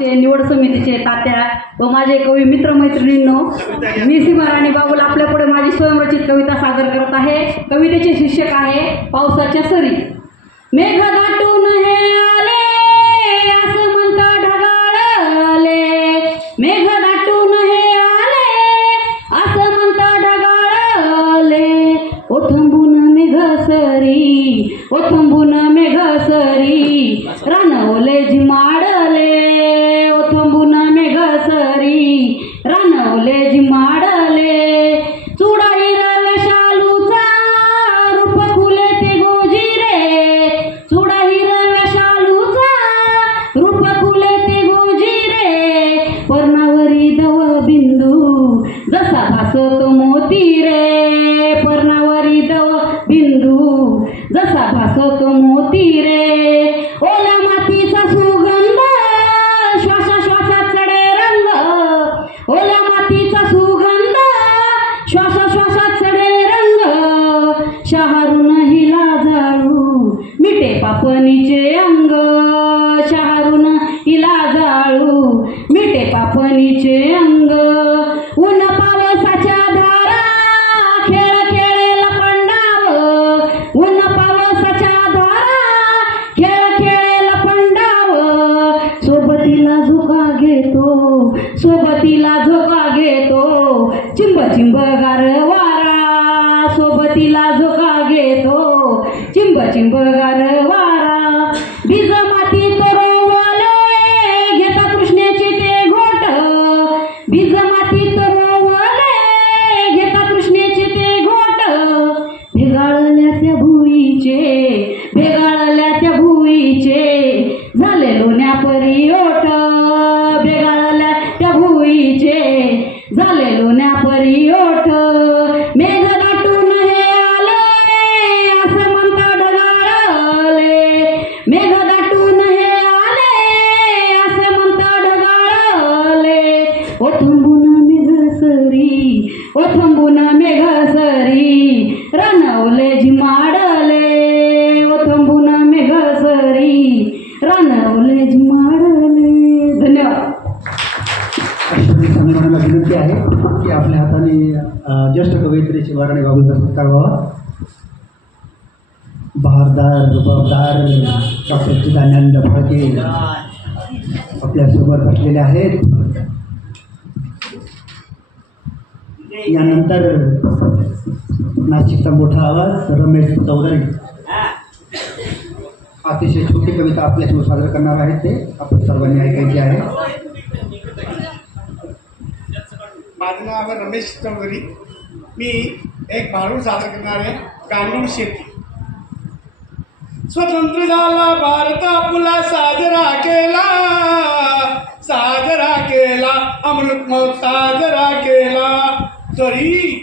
निवड समितीचे तात्या व माझे कवी मित्र मैत्रिणींनो, मी सीमा राणी बागुल आपल्या पुढे माझी स्वयंरचित कविता सादर करत आहे. कवितेचे शीर्षक आहे पावसाच्या सरी. मेघ दाटून हे आले असं म्हणता ढगाळले, मेघ दाटून हे आले असं म्हणता ढगाळले. ओ थांबून मेघ सरी, ओ थांबून मेघ सरी, रानवले झिमाडले. ओ थांबून मेघ सरी, रानवले झिमाडले. चुडा हिरव्या शालूचा रूप खुले ते गोजिरे, चुडा हिरव्या शालूचा रूप खुले ते गोजिरे. पर्णावरी दव बिंदू जसा भासतो मोती रे, पर्णावरी दव बिंदू जसा भासतो मोती रे. ओल्या मातीचा सुगंध श्वासाश्वासात चढे रंग, ओल्या मातीचा सुगंध श्वासाश्वासात चढे रंग. शहारून हिला जाळू मिटे पापणीचे अंग, शहारून हिला जाळू मिटे पापणीचे अंग. ऊन पावसाच्या धारा खेळ खेळेल पंडाव, ऊन पावसाच्या धारा खेळ खेळेल पंडाव. सोबतीला झोका घेतो, सोबतीला झोका घेतो, चिंब चिंब गार वारा. सोबतीला झोका घेतो, चिंब चिंब गार वारा. बीज माती तरोवले घेता कृष्णेचे ते घोट, बीज माती तरोवले घेता कृष्णेचे ते घोट. भेगाळल्या त्या भुईचे, भेगाळल्या त्या भुईचे, झाले लोण्या परी ओठ. भेगाळल्या त्या भुईचे, झाले लोण्या परी ओठ. मेघ दाटून हे आले असं म्हणता ढगाळले, मेघ दाटून हे आले असं म्हणता ढगाळले. ओ थांबून मेघ सरी, ओ थांबून मेघ सरी, रानवले झिमाडले. ओ थांबून मेघ सरी, रानवले झिमाडले. धन्यवाद. संमेलनाला विनंती आहे की आपल्या हाताने ज्येष्ठ कवयित्री सीमा राणी बागुलचा सत्कार व्हावा. बहारदार रुबाबदार डॉक्टर चिदानंद फडके आपल्यासोबत बसलेले आहेत. यानंतर नाशिकचा मोठा आवाज रमेश चौधरी अतिशय छोटी कविता आपल्यासमोर सादर करणार आहेत. ते आपण सर्वांनी ऐकायची आहे. माझं नाव आहे रमेश चौधरी. मी एक भारूड सादर करणार आहे. गांडूळ शेती. स्वतंत्र झाला भारत आपला साजरा केला, साजरा केला, अमृत महोत्सव साजरा केला. तरी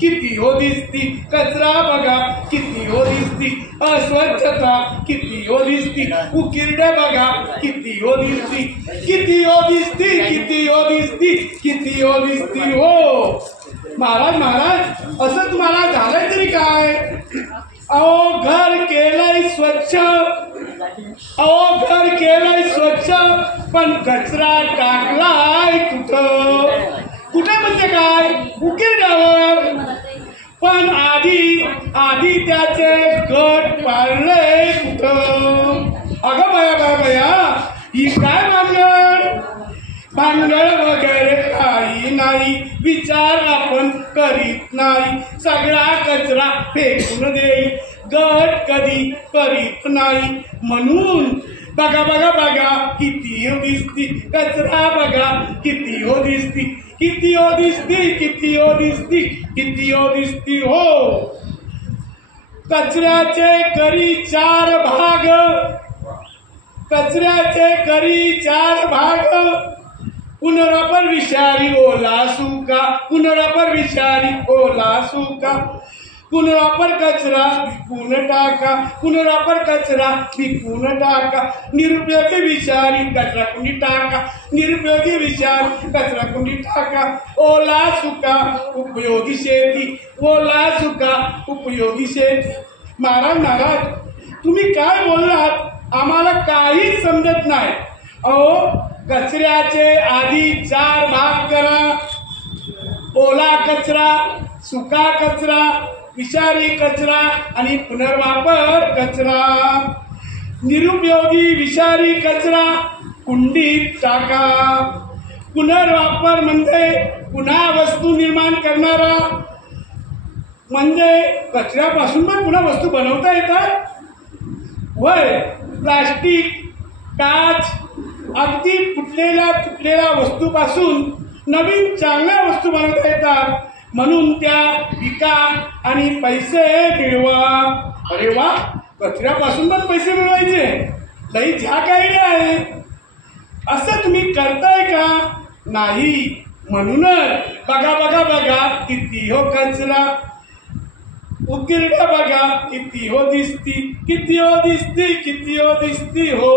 किती हो दिसती कचरा बघा, किती हो दिसती अस्वच्छता, किती हो दिसती उकिरडे बघा, किती हो दिसती, किती हो दिसती, किती हो दिसती, किती हो दिसती. हो महाराज, महाराज असं तुम्हाला झालंय तरी काय? अहो घर केलंय स्वच्छ, अहो घर केलंय स्वच्छ, पण कचरा टाकलाय कुठं? कुठे म्हणजे काय? उकिरड्यावर. पण आधी त्याचे गट पाळले कुठं? अगं बया बया बया, ही काय भानगड? भानगड वगैरे काही नाही, विचार आपण करीत नाही. सगळा कचरा फेकून देई, गट कधी करीत नाही. म्हणून बघा बघा बघा, किती हो दिसती कचरा बघा, किती हो दिसती, किती हो दिसती, किती हो दिसती, किती हो दिसती. हो कचऱ्याचे करी चार भाग, कचऱ्याचे करी चार भाग. पुनरापर विषारी ओला सुका, पुनरापर विषारी ओला सुका. पुनरापर कचरा विकून टाका, पुनरापर कचरा विकून टाका. निरुपयोगी विषारी कचरा कुंडी टाका, निरुपयोगी विषारी कचरा कुंडी टाका. ओला सुका उपयोगी शेती, ओला सुका उपयोगी शेती. महाराज, महाराज तुम्ही काय बोललात? आम्हाला काहीच समजत नाही. अहो, कचऱ्याचे आधी 4 भाग करा. ओला कचरा, सुका कचरा, विषारी कचरा आणि पुनर्वापर कचरा. निरुपयोगी विषारी कचरा कुंडीत टाका. पुनर्वापर म्हणजे पुन्हा वस्तू निर्माण करणारा, म्हणजे कचऱ्यापासून पण पुन्हा वस्तू बनवता येतात. वय प्लास्टिक, काच, अगदी तुटलेल्या वस्तूपासून नवीन चांगल्या वस्तू बनवता येतात. म्हणून त्या विका आणि पैसे मिळवा. अरे वा, कचऱ्यापासून पण पैसे मिळवायचे, लई झ्याक आयडिया आहे. असं तुम्ही करताय का? नाही. म्हणूनच बघा किती हो कचरा, उकिरड्या बघा किती हो दिसती, किती हो दिसती, किती हो दिसती हो.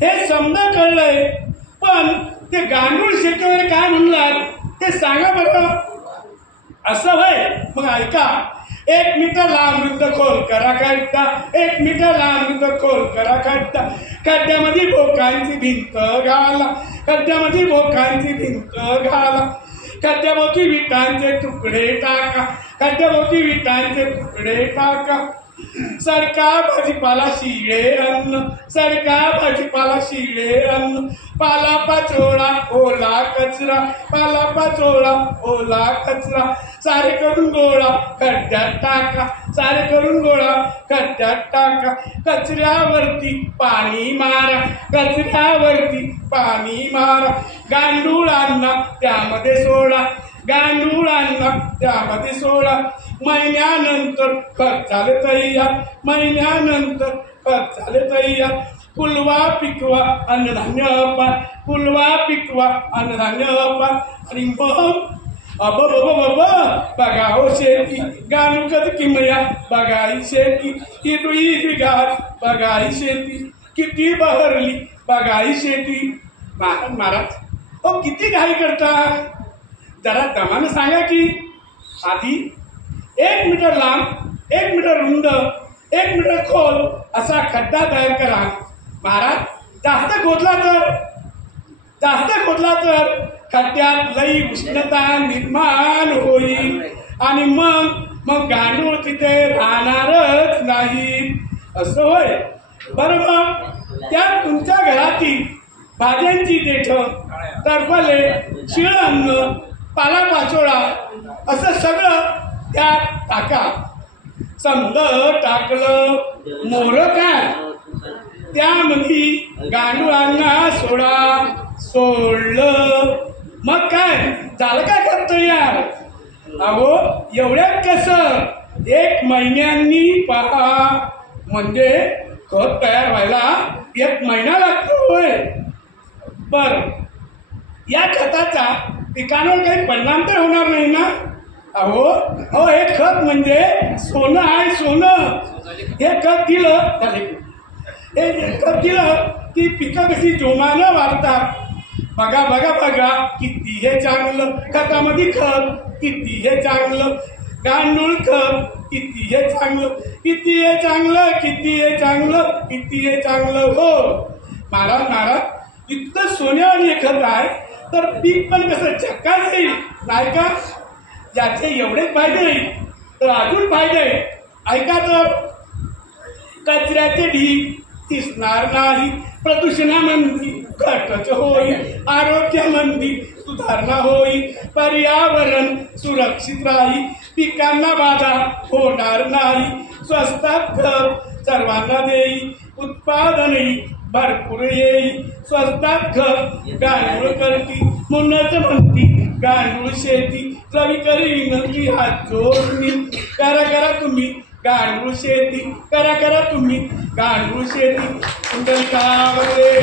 हे समजा कळलंय, पण ते गांडूळ शेतकरी काय म्हणलात ते सांगा बरं. असं होय? मग ऐका. 1 मीटर लांब रुंद खोल करा खड्डा, 1 मीटर लांब रुंद खोल करा खड्डा. खड्ड्यामध्ये भोकांची भिंत घाला, खड्ड्यामध्ये भोकांची भिंत घाला. खड्ड्याभोवती विटांचे तुकडे टाका, खड्ड्याभोवती विटांचे तुकडे टाका. सरका भाजीपाला शिळे अन्न, सरका भाजीपाला शिळे अन्न. पाला पाचोळा ओला कचरा, पाला पाचोळा ओला कचरा. सारे करून गोळा खड्ड्यात टाका, सारे करून गोळा खड्ड्यात टाका. कचऱ्यावरती पाणी मारा, कचऱ्यावरती पाणी मारा. गांडुळांना त्यामध्ये सोडा, गांडुळांना त्यामध्ये सोडा. महिन्यानंतर खत झाले तयार, महिन्यानंतर खत झाले तयार. फुलवा पिकवा अन्नधान्य अप्पा, फुलवा पिकवा अन्नधान्य अप्पा. आणि मग बघा हो शेती, गाणुकत किमया बघाई शेती. हिरवीगार बघाई शेती, किती बहरली बघाई शेती. महाराज हो, किती घाई करता? जरा दमानं सांगा की. आधी 1 मीटर लांब, 1 मीटर रुंद, 1 मीटर खोल असा खड्डा तयार करा. महाराज जास्त खोदला तर खड्ड्यात लई उष्णता निर्माण होईल आणि मग गांडूळ तिथे राहणारच नाही. असं होय? बरं, मग त्यात तुमच्या घरातील भाज्यांची देठं, टरफले, शिळ अन्न, पालापाचोळा असं सगळं त्यात टाका. समजा टाकलं मोर काय, त्यामध्ये गांडुळांना सोडलं, मग काय झालं? काय करतो यार? अहो, एवढ्यात कसं 1 महिन्यांनी पहा, म्हणजे खत तयार व्हायला 1 महिना लागतो. होय? बर, या खताचा पिकांवर काही परिणाम तर होणार नाही ना? अहो, हे खत म्हणजे सोनं आहे, सोनं. हे खत दिलं की पिकं कशी जोमानं वाढतात. बघा किती हे चांगलं. खतामध्ये खत किती हे चांगलं. गांडूळ खत किती हे चांगलं, किती हे चांगलं, किती हे चांगलं, किती हे चांगलं. हो महाराज, इतकं सोन्यावानी खत आहे तर पीक पण कसं झक्काच येईल नाही का? ज्याचे एवढेच फायदे नाही तर अजून फायदे. ऐका तर, कचऱ्याचे ढीग दिसणार नाही, प्रदूषणामंदी घटच होईल, आरोग्यामंदी सुधारणा होईल, पर्यावरण सुरक्षित राहील, पिकांना बाधा होणार नाही, स्वस्तात खत सर्वांना देईल, उत्पादनही भरपूर येईल, स्वस्तात खत गांडूळ करती, म्हणूनच म्हणती गांडूळ शेती. रवी करी विनंती हात जोडणी, करा तुम्ही गांडूळ शेती, करा तुम्ही गांडूळ शेती.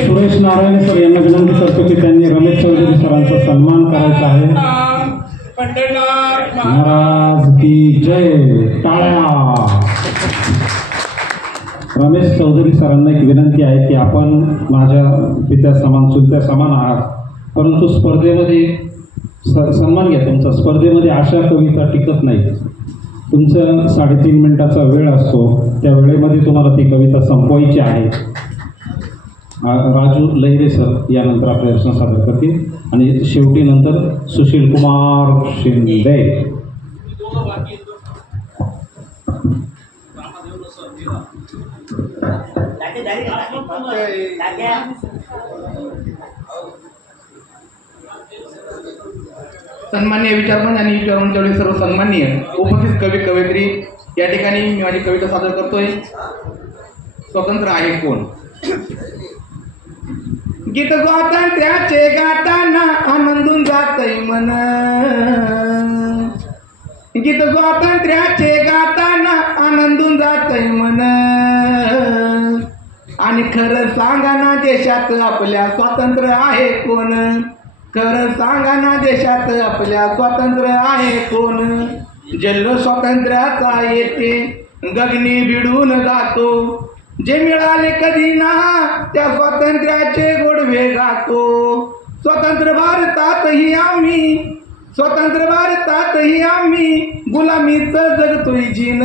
सुरेश नारायण सर यांना विनंती करतो की त्यांनी रमेश चौधरी सरांचा सन्मान करायचा आहे. पंढरनाथ महाराज की जय. टाळ्या. रमेश चौधरी सरांना एक विनंती आहे की आपण माझ्या पित्या समान, चुलत्या समान आहात, परंतु स्पर्धेमध्ये सन्मान घ्या तुमचा. स्पर्धेमध्ये अशा कविता टिकत नाहीत. तुमचं 3.5 मिनिटाचा वेळ असतो, त्या वेळेमध्ये तुम्हाला ती कविता संपवायची आहे. राजू लहिरे सर यानंतर आपले प्रश्न सादर करतील आणि शेवटी नंतर सुशील कुमार शिंदे. सन्माननीय विचारमंच आणि विचारमंचावरील सर्व सन्माननीय उपस्थित कवी कवयित्री, या ठिकाणी मी माझी कविता सादर करतोय. स्वतंत्र आहे कोण. गीत स्वातंत्र्याचे गाताना आनंदून जातय मन, गीत स्वातंत्र्याचे गाताना आनंदून जातय मन, आणि खरं सांगा ना देशात आपल्या स्वातंत्र्य आहे कोण, खरं सांगा ना देशात आपल्या स्वातंत्र्य आहे कोण. जल्लो स्वातंत्र्याचा येते गगनी भिडून जातो, जे मिळाले कधी ना त्या स्वातंत्र्याचे गोडवे गातो. स्वतंत्र भारतातही आम्ही, स्वतंत्र भारतातही आम्ही गुलामीचं जगतोय जीन,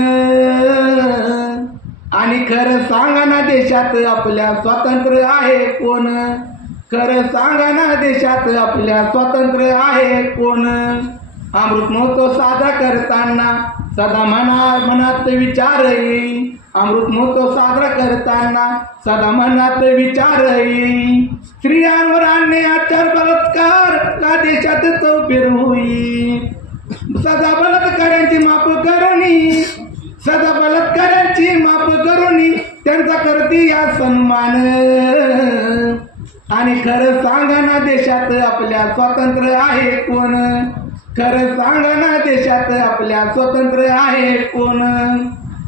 आणि खरं सांगा ना देशात आपल्या स्वातंत्र्य आहे कोण, खरं सांगा ना देशात आपल्या स्वातंत्र्य आहे कोण. अमृत महोत्सव साजरा करताना सदा मनात विचार येई, अमृत महोत्सव साजरा करताना सदा मनात विचार येई. स्त्रियांवर अन्याय अत्याचार बलात्कार का देशात चौफेर होई, सदा बलात्कारांची माफ करुनी, सदा बलात्कारांची माफ करुनी त्यांचा करती या सन्मान, आणि खरं सांगा ना देशात आपल्या स्वातंत्र्य आहे कोण, खरं सांगा ना देशात आपल्या स्वातंत्र्य आहे कोण.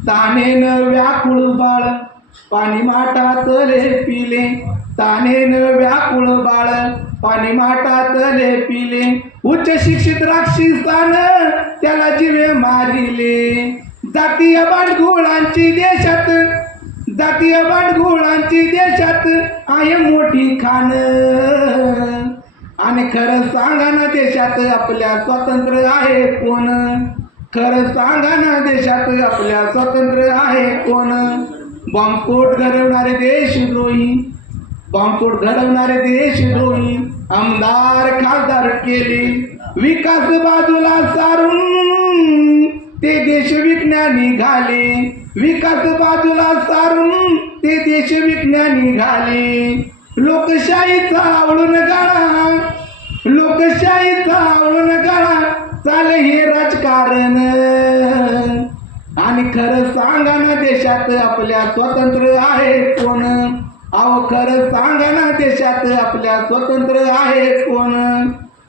तानेनं व्याकुळ बाळ पाणी माठातले पिले, तानेनं व्याकुळ बाळ पाणी माठातले पिले, उच्च शिक्षित राक्षसानं त्याला जीवे मारिले. जातीय बांडगुळांची देशात, जातीय बांडगुळांची देशात आहे मोठी खान, आणि खरं सांगा ना देशात आपल्या स्वातंत्र्य आहे कोण, खरं सांगा ना देशात आपल्या स्वातंत्र्य आहे कोण. बॉम्बस्फोट घडवणारे देशद्रोही, बॉम्बस्फोट घडवणारे देशद्रोही आमदार खासदार केले, विकास बाजूला सारून ते देश विकण्या निघाले, विकास बाजूला सारून ते देश विकण्या निघाले. लोकशाहीचा आवळून गाळा, लोकशाहीचा आवळून गाळा चाले हे राजकारण, आणि खरं सांगा ना देशात आपल्या स्वातंत्र्य आहे कोण, अहो खरं सांगा ना देशात आपल्या स्वातंत्र्य आहे कोण.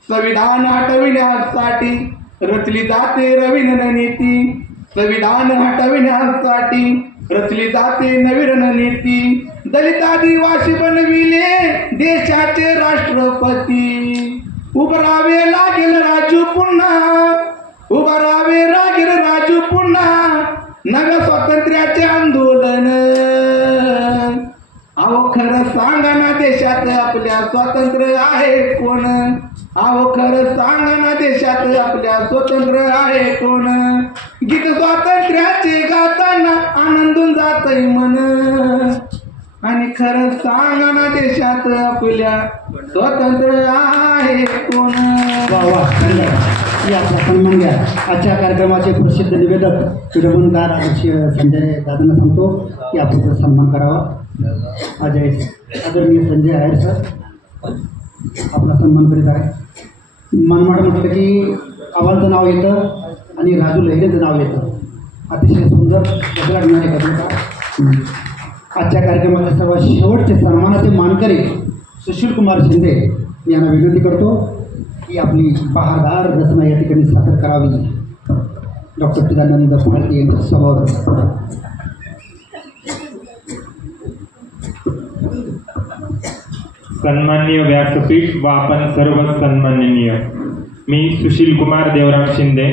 संविधान हटविण्यासाठी रचली जाते नवीन रणनीती, संविधान हटविण्यासाठी रचली जाते नवीन रणनीती. दलित आदिवासी बनविले देशाचे राष्ट्रपती, उभं राहावे लागेल राजू पुन्हा, उभं राहावे लागेल राजू पुन्हा नव्या स्वातंत्र्याचे आंदोलन. अहो खरं सांगा ना देशात आपल्या स्वातंत्र्य आहे कोण, अहो खरं सांगा ना देशात आपल्या स्वातंत्र्य आहे कोण. गीत स्वातंत्र्याचे गाताना आनंदून जातय मन, आणि खरं सांगा ना देशात आपल्या स्वातंत्र्य आहे कोण. वा वा, या आपला सन्मान घ्या. आजच्या कार्यक्रमाचे प्रसिद्ध निवेदक विरमणदार संजय दादांना सांगतो की आपला सन्मान करावा. आदरणीय संजय आहेर सर आपला सन्मान करीत आहे. मनमाड म्हटलं की आव्हाचं नाव येतं आणि राजू लहिरेचं नाव येतं. अतिशय सुंदर बदलागणारे कविता. आजच्या कार्यक्रमाच्या सर्वात शेवटचे सन्मानाचे मानकरी सुशील कुमार शिंदे यांना विनंती करतो की आपली बहारदार रचना या ठिकाणी सादर करावी. डॉक्टर चिदानंद फाळके यांच्या समोर. सन्माननीय व्यासपीठ व आपण सर्व सन्माननीय. मी सुशील कुमार देवराम शिंदे.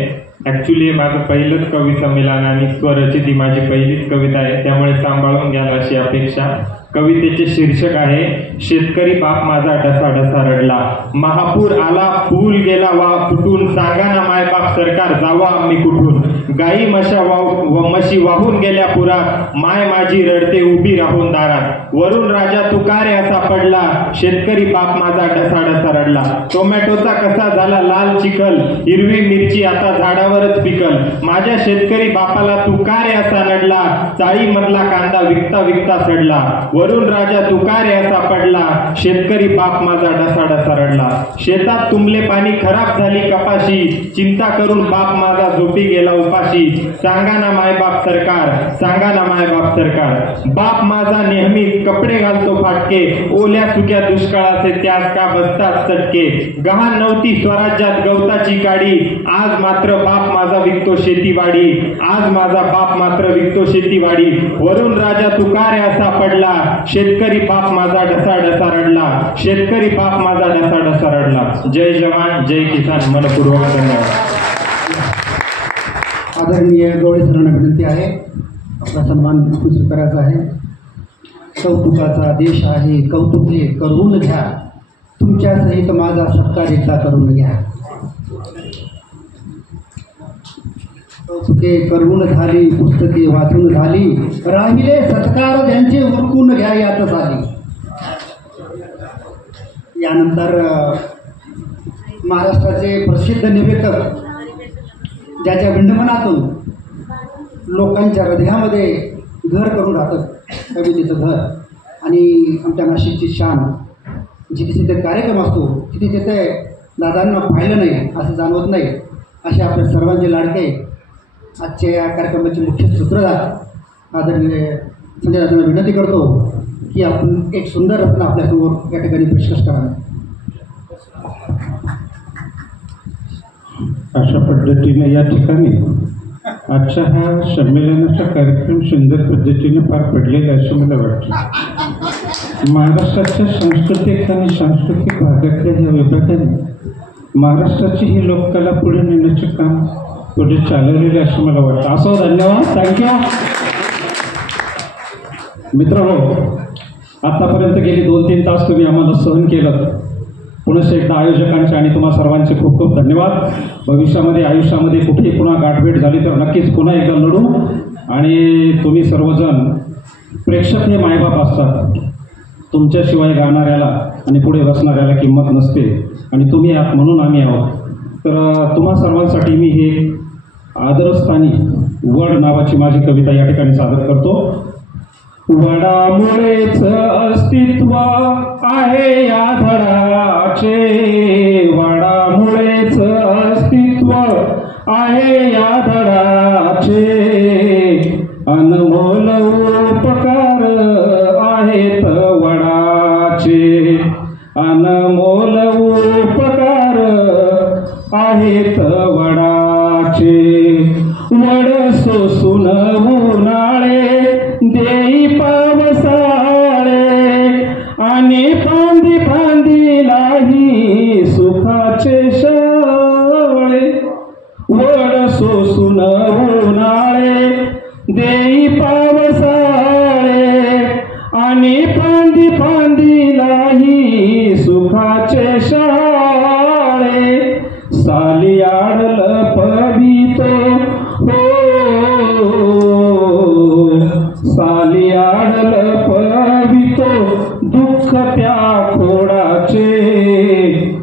ॲक्च्युली हे माझं पहिलंच कवी संमेलन आणि स्वरचित ही माझी पहिलीच कविता आहे, त्यामुळे सांभाळून घ्याल अशी अपेक्षा. कवितेचे शीर्षक आहे शेतकरी बाप माझा ढसा ढसा रडला, महापूर आला पूल गेला वा फुटून, सांगा ना माय बाप सरकार जावा आम्ही कुठून. गाई म्हशी वाहून गेल्या पुरात, माय माझी रडते उभी राहून दारात. वरून राजा तुकारे असा पडला, शेतकरी बाप माझा ढसाढसा रडला. टोमॅटोचा कसा झाला लाल चिखल, हिरवी मिरची आता झाडावरच पिकल. माझ्या शेतकरी बापाला तुकारे असा नडला, चाळीमधला कांदा विकता विकता सडला. वरून राजा तुकारे असा पडला, शेतकरी बाप माझा ढसाढसा रडला. शेतात तुंबले पाणी, खराब झाली कपाशी, चिंता करून बाप माझा झोपी गेला उपाशी. सांगा ना मायबाप सरकार, सांगा ना मायबाप सरकार. बाप माझा नेहमी कपडे घालतो फाटके, ओल्या सुक्या दुष्काळाचे त्यास का बसतात चटके. गहाण नव्हती स्वराज्यात गवताची काडी, आज मात्र बाप माझा विकतो शेतीवाडी. आज माझा बाप मात्र विकतो शेतीवाडी. वरून राजा तुकारे असा पडला, शेतकरी बाप माझा ढसाढसा रडला. शेतकरी बाप माझा ढसाढसा रडला. जय जवान जय किसान. मनपूर्वक धन्यवाद. आदरणीय गवळे सरांना विनंती आहे, आपला सन्मान घोषित करायचा आहे. कौतुकाचा देश आहे, कौतुक हे करून घ्या, तुमच्या सहित माझा सत्कार एकदा करून घ्या. कौतुके करून झाली, पुस्तके वाचून झाली, राहिले सत्कार त्यांचे उरकून घ्या यात झाली. यानंतर महाराष्ट्राचे प्रसिद्ध निवेदक, ज्याच्या विंडमनातून लोकांच्या हृदयामध्ये घर करून राहतं, कवितेचं घर. आणि आमच्या नाशिकची शान, जिथे जिथे कार्यक्रम असतो तिथे तिथे दादांना पाहिलं नाही असं जाणवत नाही. असे आपल्या सर्वांचे लाडके आजच्या या कार्यक्रमाचे मुख्य सूत्रधार आदरणीय संजय दादांना विनंती करतो की आपण एक सुंदर रत्न आपल्यासमोर या ठिकाणी पेशकश करावी. अशा पद्धतीने या ठिकाणी आजच्या हा संमेलनाचा कार्यक्रम सुंदर पद्धतीने पार पडलेला आहे असं मला वाटतं. महाराष्ट्राच्या सांस्कृतिक आणि सांस्कृतिक भागातल्या या विभागाने महाराष्ट्राची ही लोककला पुढे नेण्याचे काम पुढे चालवलेले असं मला वाटतं. असं धन्यवाद, थँक्यू. मित्रांनो, आतापर्यंत गेली 2-3 तास तुम्ही आम्हाला सहन केलं. पुन्हा एकदा आयोजकांचे आणि तुम्हा सर्वांचे खूप खूप धन्यवाद. भविष्यामध्ये आयुष्यामध्ये कुठेही पुन्हा गाठभेट झाली तर नक्कीच पुन्हा एकदा लढू. आणि तुम्ही सर्वजण प्रेक्षक हे मायबाप असतात. तुमच्याशिवाय गाणाऱ्याला आणि पुढे बसणाऱ्याला किंमत नसते आणि तुम्ही आहात म्हणून आम्ही आहोत. तर तुम्हा सर्वांसाठी मी हे आदरस्थानी वड नावाची माझी कविता या ठिकाणी सादर करतो. वडामुळेच अस्तित्व आहे या धडाचे, वडामुळेच अस्तित्व आहे या धडाचे. अनमोल उपकार आहेत वडाचे, अनमोल उपकार आहेत वडाचे. वड सोसून उन्हाळे देई पावसाळे, आणि फांदी फांदीलाही सुखाचे शाळे. वड सोसून उन्हाळे देई पावसाळे, आणि फांदी फांदीलाही सुखाचे शाळे. साली आडल पवितो हो, साली आडल पवितो दुःख त्या खोडाचे.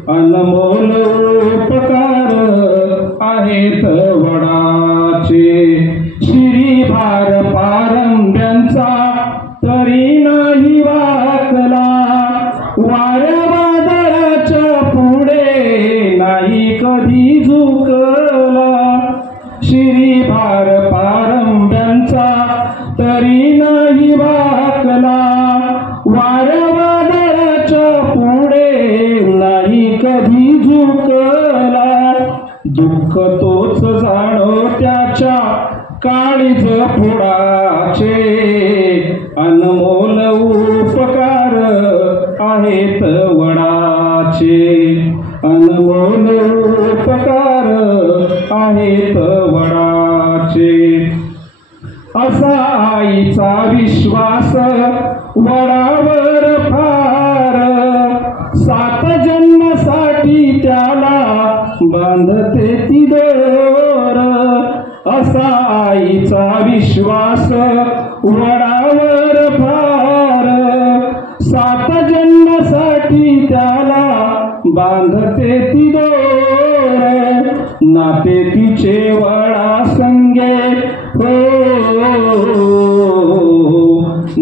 अनमोल उपकार आहेत वडाचे. श्रीभार पारंब्यांचा तरी नाही वाकला, वाऱ्या वादळाच्या पुढे नाही कधी झुकला. श्रीभार पारंब्यांचा तरी नाही वाकला, वाऱ्या वादळाच्या पुढे नाही कधी झुकला. दुःख तोच जाणो त्याच्या काळीज फोडाचे. अनमोल उपकार आहेत वडाचे, अनमोल उपकार आहेत वडाचे. असा आईचा विश्वास वडावर फार, 7 जन्मासाठी त्याला बांधते ती दोर. असा विश्वास वडावर फार 7 जन्मासाठी त्याला बांधते ती दोर नाते तिचे वडा संगे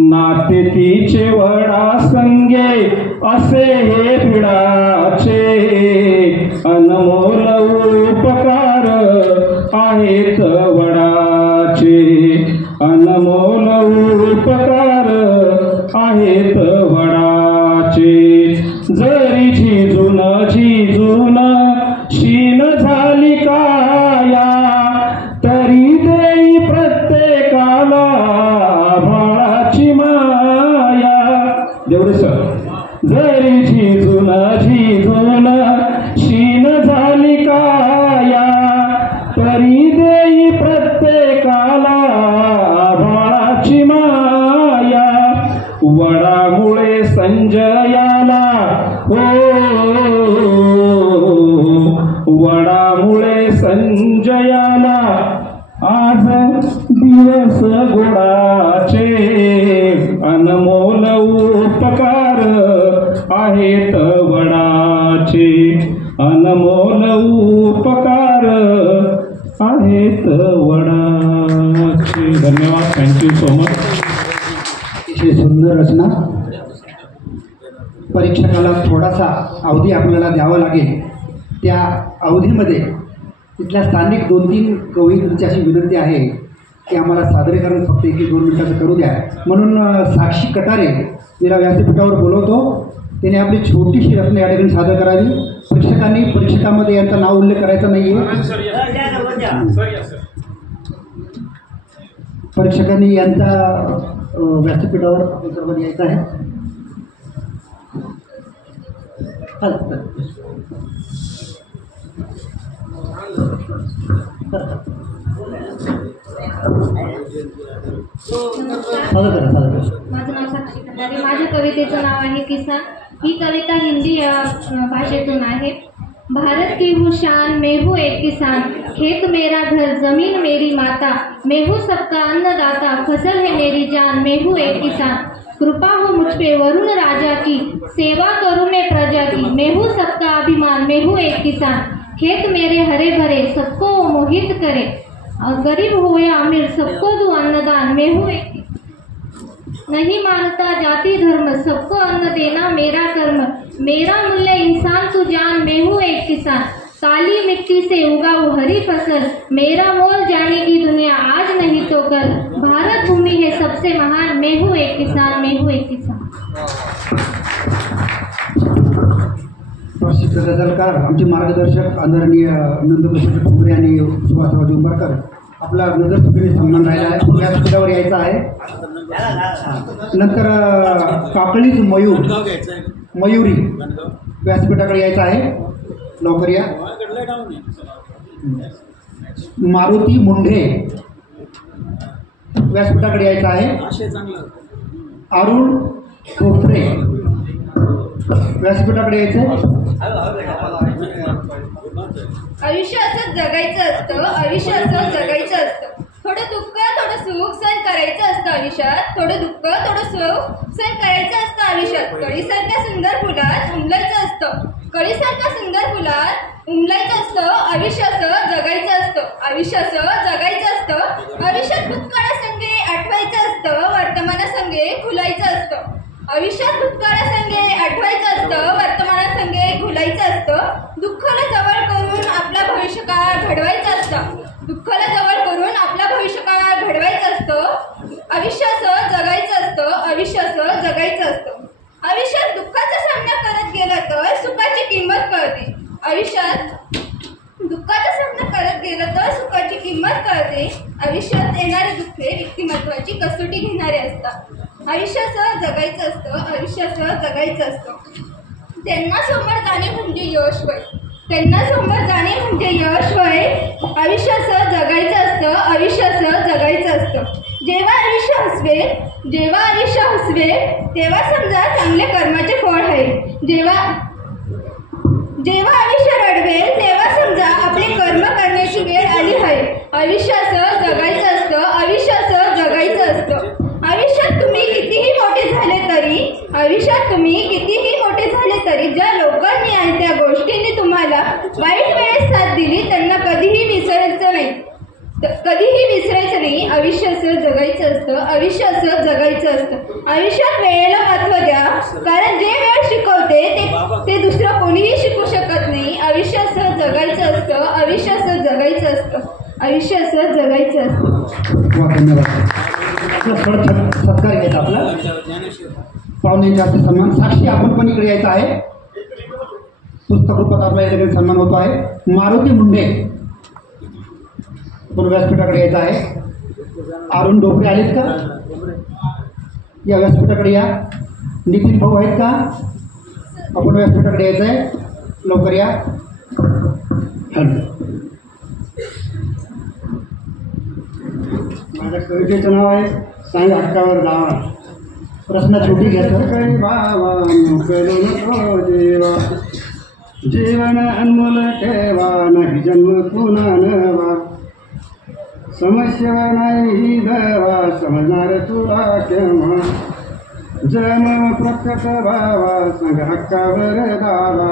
नाते तिचे वडा संगे असे हे पिढाचे अनमोल उपकार आहेत वडाचे अनमोल उपकार आहेत वडाचे जरी झिजून शीन झाली काया तरी देई प्रत्येकाला बाळाची माया देवरे सर जरी झिजून शीन झाली काया तरी देई प्रत्येकाला बाळाची माया वडामुळे संजयाला वडामुळे संजयाला आज दिवस गोडाचे अनमोल उपकार आहेत वडाचे अनमोल उपकार आहेत वडाचे. धन्यवाद. Thank you so much. अतिशय सुंदर रचना. परीक्षकाला थोडासा अवधी आपल्याला द्यावा लागेल. त्या अवधीमध्ये तिथल्या स्थानिक 2-3 कवयित्रींची अशी विनंती आहे की आम्हाला सादरीकरण फक्त 1-2 मिनिटाचं करू द्या. म्हणून साक्षी कटारे तिला व्यासपीठावर बोलवतो. तिने आपली छोटीशी रचना या ठिकाणी सादर करावी. परीक्षकामध्ये यांचा नाव उल्लेख करायचा नाही आहे. परीक्षकांनी यांचा व्यासपीठावर सर्वांनी यायचं आहे. माझं नाव साक्षी कटारे. माझ्या कवितेचं नाव आहे किसान. ही कविता हिंदी भाषेतून आहे. भारत की हूँ शान, मैं हूँ एक किसान. खेत मेरा घर, जमीन मेरी माता. मैं हूँ सबका अन्नदाता, फसल है मेरी जान. मैं हूँ एक किसान. कृपा हो मुझ पे वरुण राजा की, सेवा करूँ मैं प्रजा की. मैं हूँ सबका अभिमान, मैं हूँ एक किसान. खेत मेरे हरे भरे, सबको मोहित करे. गरीब हो या अमीर, सबको दूँ अन्नदान. मैं हूँ एक नहीं मानता जाति धर्म, सबको अन्न देना मेरा कर्म. मेरा मूल्य इंसान तू जान. मैं हूँ एक किसान. काली मिट्टी से उगाऊ हरी फसल. मेरा मोल जाने की दुनिया आज नहीं तो कल. भारत भूमि है सबसे महान. मैं हूँ एक किसान. मैं हूँ एक किसान. प्रसिद्ध गझलकार आमचे मार्गदर्शक आदरणीय नंदकिशोर ठोंबरे आणि सुभाषराव उंबरकर आपला नजरचुकीने सन्मान राहिला आहे. व्यासपीठावर यायचा आहे. नंतर काकळीच मयुरी व्यासपीठाकडे यायचं आहे. लवकर या. मारुती मुंढे व्यासपीठाकडे यायचं आहे. अरुण खोपरे व्यासपीठाकडे यायचं. आयुष्य असं जगायचं असतं. आयुष्य असं जगायचं असतं. थोडं दुःख थोडं सुख सहन करायचं असतं आयुष्यात. थोडं दुःख थोडं सुख सहन करायचं असतं आयुष्यात. कळीसारख्या सुंदर फुलात उमलायचं असतं. कळीसारख्या सुंदर फुलात उमलायचं असतं. आयुष्य असं जगायचं असतं. आयुष्य असं जगायचं असतं. आयुष्यात भूतकाळासंगे आठवायचं असतं. वर्तमानासंगे खुलायचं असतं. आयुष्यात भूतकाळासंगे आठवायचं असतं. वर्तमानासंगे खुलायचं असतं. दुःखाला जवळ करून आपला भविष्यकाळ घडवायचा असतं. दुःखाला जवळ करून आपला भविष्यकाळ घडवायचं असतं. आयुष्य असं जगायचं असतं. आयुष्य असं जगायचं असतं. आयुष्यात दुःखाचा सामना करत गेला तर सुखाची किंमत कळते. आयुष्यात दुःखाचा सामना करत गेला तर सुखाची किंमत कळते. आयुष्यात येणारे दुःखे व्यक्तिमत्वाची कसोटी घेणारे असतात. आयुष्याचं जगायचं असतं. आयुष्याचं जगायचं असतं. त्यांना समोर जाणे म्हणजे यश होय. त्यांना समोर जाणे म्हणजे यश होय. आयुष्याचं जगायचं असतं. आयुष्याचं जगायचं असतं. जेव्हा आयुष्य हसवे तेव्हा समजा चांगल्या कर्माचे फळ आहे. जेव्हा आयुष्य रडवेल तेव्हा समजा आपले कर्म करण्याची वेळ आली आहे. आयुष्याचं जगायचं असतं. आयुष्याचं असतं. आयुष्यात तुम्ही कितीही मोठे झाले तरी ज्या लोकांनी आणि त्या गोष्टींनी तुम्हाला वाईट वेळेस साथ दिली त्यांना कधीही विसरायचं नाही. आयुष्य असं जगायचं असतं. आयुष्यात वेळेला महत्त्व द्या, कारण जे वेळ शिकवते ते दुसरं कोणीही शिकू शकत नाही. आयुष्य असं जगायचं असतं. धन्यवाद. सत्कार घ्यायचा आपला पाहुण्यांच्या हस्ते सन्मान. साक्षी आपण पण इकडे यायचं आहे. पुस्तक रूपात आपला या ठिकाणी सन्मान होतो आहे. मारुती मुंडे पण व्यासपीठाकडे यायचं आहे. अरुण डोकरे आलेत का? या व्यासपीठाकडे या. नितीन भाऊ आहेत का? आपण व्यासपीठाकडे यायचं आहे, लवकर या. माझ्या कवितेचं नाव आहे साई हक्कावर गावा. प्रश्न छोटी घेतो. काही भावा करू नको जीवा, जीवन अनमोल ठेवा, नाही जन्म पुन्हा नवा. समस्या नाही धवा, समजणार तुला केव्हा. जन्म प्रत्यक्ष भावा, संग हक्कावर दावा.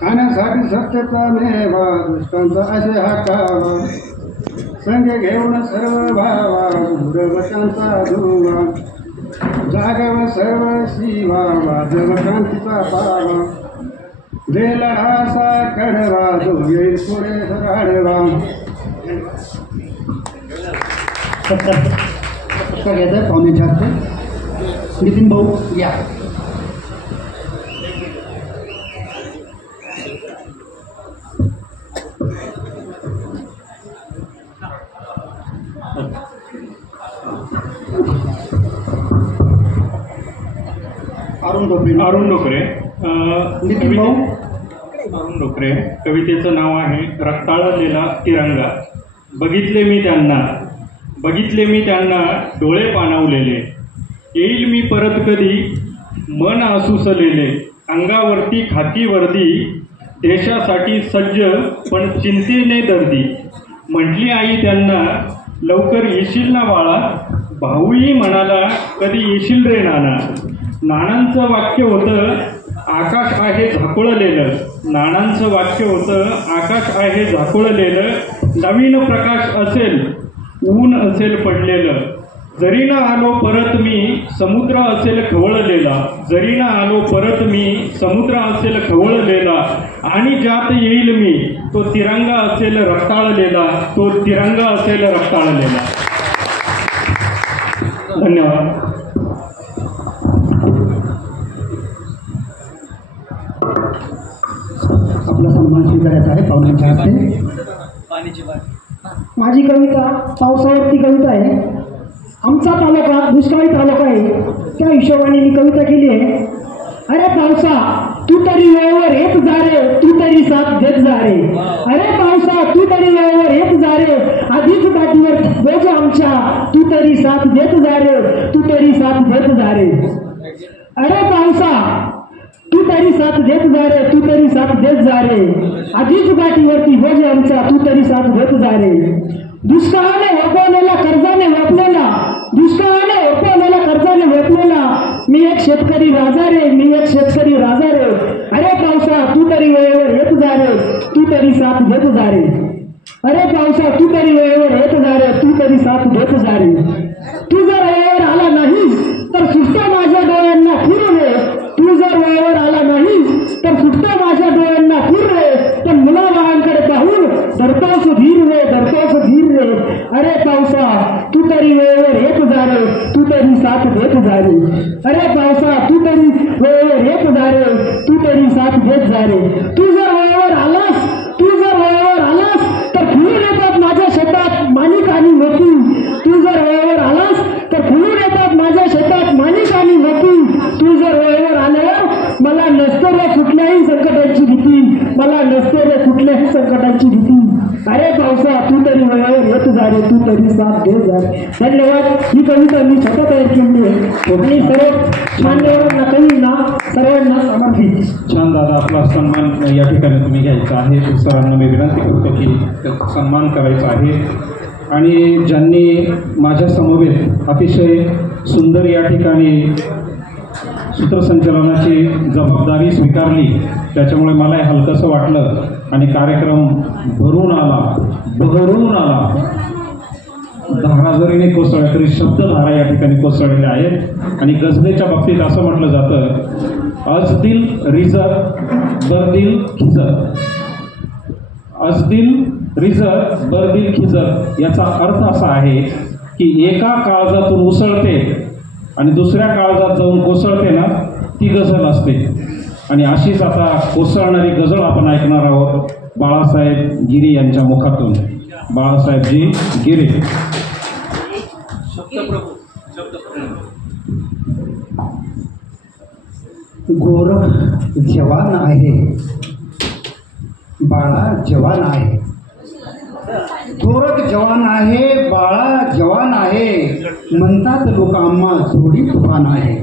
खाण्यासाठी सत्यता मेवा, दुष्टांचा असे हाकावा. संग घेऊन सर्व भावा, दूरवटांचा धुवा. जागव सर्व शिवा, वाजव क्रांतीचा पावा. दे लढासा कडवा, जो येईल पुढे आडवा. सत्कार घ्यायचा आहे पाहुण्यांच्या हस्ते. नितीन भाऊ या. अरुण डोकरे. नितीन भाऊ. अरुण डोकरे. कवितेचं नाव आहे रक्ताळलेला तिरंगा. बघितले मी त्यांना डोळे पाणावलेले. येईल मी परत कधी मन आसुसलेले. अंगावरती खाकी वर्दी, देशासाठी सज्ज पण चिंतेने दर्दी. म्हटली आई त्यांना लवकर येशील ना बाळा. भाऊही म्हणाला कधी येशील रे नाना. नानांचं वाक्य होतं आकाश आहे झाकोळलेलं. नवीन प्रकाश असेल, ऊन असेल पडलेलं. जरी ना आलो परत मी समुद्र असेल खवळलेला. आणि ज्यात येईल मी तो तिरंगा असेल रक्ताळलेला. धन्यवाद. आपला सन्मान स्वीकारायचा आहे पाहुण्यांच्या हस्ते. माझी कविता पावसावरती कविता आहे. आमचा तालुका दुष्काळी तालुका आहे, त्या हिशोबाने मी कविता केली आहे. अरे पावसा तू तरी वेळेवर येत जा रे, तू तरी साथ देत जा रे. अरे पावसा तू तरी वेळेवर येत जा रे, आधीच पाठीवर बोज आमच्या, तू तरी साथ देत जा रे, तू तरी साथ देत जा रे. अरे पावसा तू तरी साथ देत जा रे, तू तरी साथ देत जा रे. आधीच पाठीवरती बोज आमच्या, तू तरी साथ देत जा रे. दुष्काळाने ओपवलेला कर्जाने व्यापलेला, मी एक शेतकरी राजा रे, अरे पावसा तू तरी वेळेवर येत जा रे, तू तरी साथ देत जा रे. अरे पावसा तू तरी वेळेवर येत जा रे, तू तरी साथ देत जा रे. तू जर वेळेवर आला नाही तर सुटता माझ्या डोळ्यांना फिरू रे. पण मुलाबाळांकडे पाहून धरतोस धीर रे. अरे पावसा तू तरी वेळेवर येत जा रे, तू तरी साथ देत जा रे. अरे पावसा तू तरी वेळेवर येत जा रे, तू तरी साथ देत जा रे. तू जर वेळेवर आलास तर फुलून येतात माझ्या शेतात माणिक आणि मोती. तू जर वेळेवर आलास तर फुलून येतात माझ्या शेतात माणिक आणि मोती. तू जर वेळेवर आल्यावर मला नसते रे कुठल्याही संकटांची भीती. अरे पावसा तू तरी वेळेवर येत जा रे, तू तरी साथ देत जा रे. धन्यवाद. ही कविता मी स्वतः तयार केली आहे आणि सर्व मान्यवरांना कवींना सर्वांना समर्पित. छान दादा, आपला सन्मान या ठिकाणी तुम्ही घ्यायचा आहे. सरांना मी विनंती करतो की त्याचा सन्मान करायचा आहे. आणि ज्यांनी माझ्या समवेत अतिशय सुंदर या ठिकाणी सूत्रसंचालनाची जबाबदारी स्वीकारली, त्याच्यामुळे मला हलकंसं वाटलं आणि कार्यक्रम बहरून आला. धारा जरी नाही कोसळल्या तरी शब्दधारा या ठिकाणी कोसळलेल्या आहेत. आणि गझलेच्या बाबतीत असं म्हटलं जातं, अज दिल रिझत बर दिल खिजत. अज दिल रिझत बर दिल खिजत याचा अर्थ असा आहे की एका काळजातून उसळते आणि दुसऱ्या काळजात जाऊन कोसळते ना, ती गझल असते. आणि अशीच आता कोसळणारी गझल आपण ऐकणार आहोत बाळासाहेब गिरे यांच्या मुखातून. बाळासाहेबजी गिरे. गोरख जवान आहे, बाळा जवान आहे. गोरख जवान आहे, बाळा जवान आहे, म्हणतात लोक आम्हा जोडी तुफान आहे.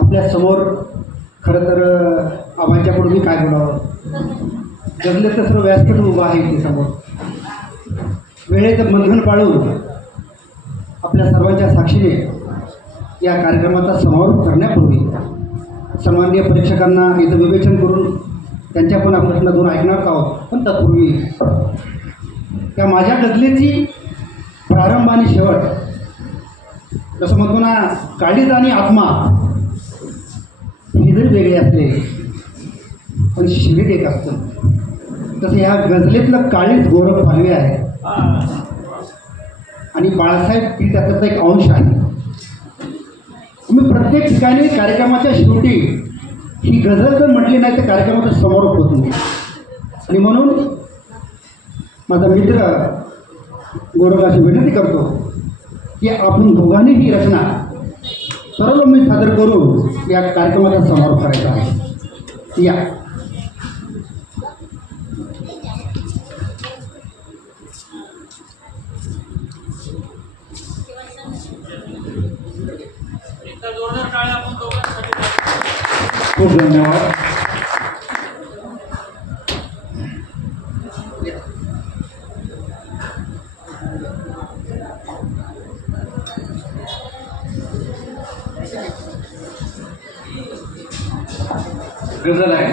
आपल्या समोर खरं तर आबांच्याकडून मी काय बोलावं, जगले तर सर्व व्यासपीठ उभं आहे ते समोर. वेळेचं बंधन पाळून आपल्या सर्वांच्या साक्षीने या कार्यक्रमाचा समारोप करण्यापूर्वी सन्माननीय परीक्षकांना इथं विवेचन करून त्यांच्या पण प्रश्न दोन ऐकणार आहोत. पण तत्पूर्वी त्या माझ्या गझलेची प्रारंभ आणि शेवट, जसं म्हणतो ना काळीज आणि आत्मा हे जरी वेगळे असले पण शिरीत एक असतं, तसं ह्या गझलेतलं काळीज गोरख पालवे आहे आणि बाळासाहेब ती त्याचा एक अंश आहे. मी प्रत्येक ठिकाणी कार्यक्रमाच्या शेवटी ही गझल जर म्हटली नाही तर कार्यक्रमाचा समारोप होत नाही. आणि म्हणून माझा मित्र गोरखाची विनंती करतो की आपण दोघांनी ही रचना सर्व मी सादर करून या कार्यक्रमाचा समारोप करायचा आहे. या खूप धन्यवाद. गझल आहे.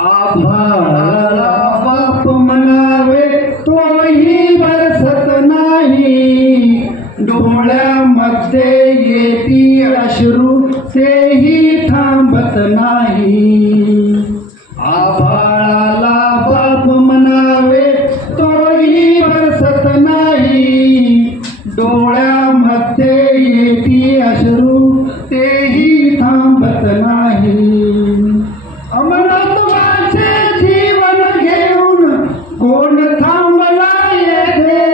आभाळाला बाप म्हणावे तोही बरसत नाही, डोळ्यामध्ये येती अश्रू तेही थांबत नाही. आभाळाला बाप म्हणावे तोही बरसत नाही, डोळ्यामध्ये येती अश्रू तेही थांबत नाही. अमरत्वाचे जीवन घेऊन कोण थांबला येथे,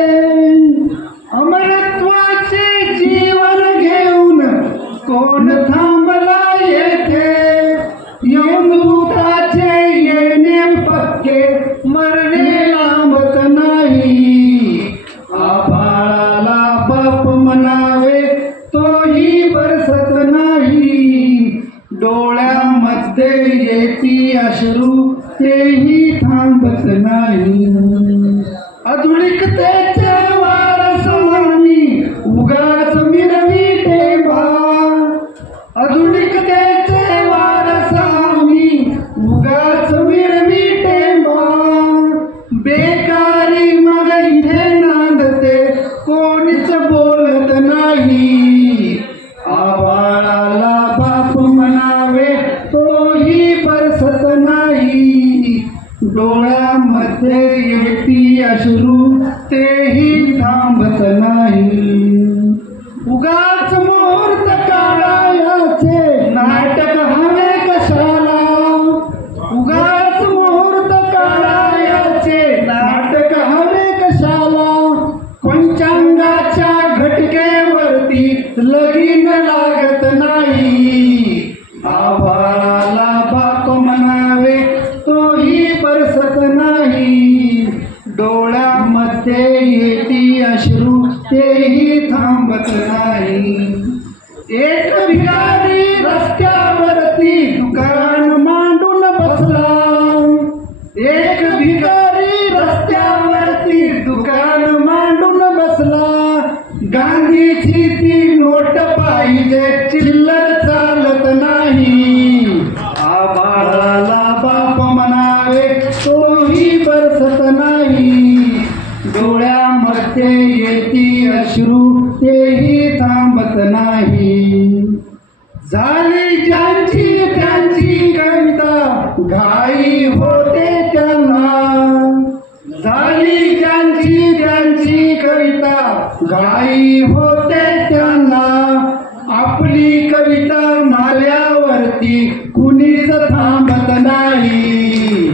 अमरत्वाचे जीवन घेऊन कोण थांबला येथे, यमदूताचे येणे पक्के मरणे लांबत नाही. आभाळाला बाप म्हणावे तोही बरसत नाही, डोळ्यामध्ये येती अश्रू तेही थांबत नाही. आधुनिकतेचे वारस मानी उगाच मिरवी ठेवा, आधुनिकतेचे वारस आम्ही उगाच मिरवी ठेवा. बेकारी मग इथे नांदते कोणीच बोलत नाही. आभाळाला बाप म्हणावे तोही बरसत नाही, डोळ्यामध्ये येती अश्रू तेही थांबत नाही. उगाच मुहूर्त काढायचे नाटक हवे कशाला, उगाच मुहूर्त काढायचे नाटक हवे कशाला. पंचांगाच्या घटकेवरती लगीन लागत नाही. आभाळाला बाप म्हणावे तोही बरसत नाही, डोळ्यामध्ये येती अश्रू तेही थांबत नाही. एक भिकारी रस्त्यावरती दुकान मांडून बसला, एक भिकारी रस्त्यावर 20ची ती नोट पाहिजे, चिल्लर चालत नाही. आबाळाला बाप म्हणावे तोही बरसत नाही. डोळ्यामध्ये येती अश्रू तेही थांबत नाही. झाली ज्यांची त्यांची कविता घाई होते त्यांना. झाली ज्यांची त्यांची कविता घाई होते त्यांना. आपली कविता माल्यावरती कुणीच थांबत नाही.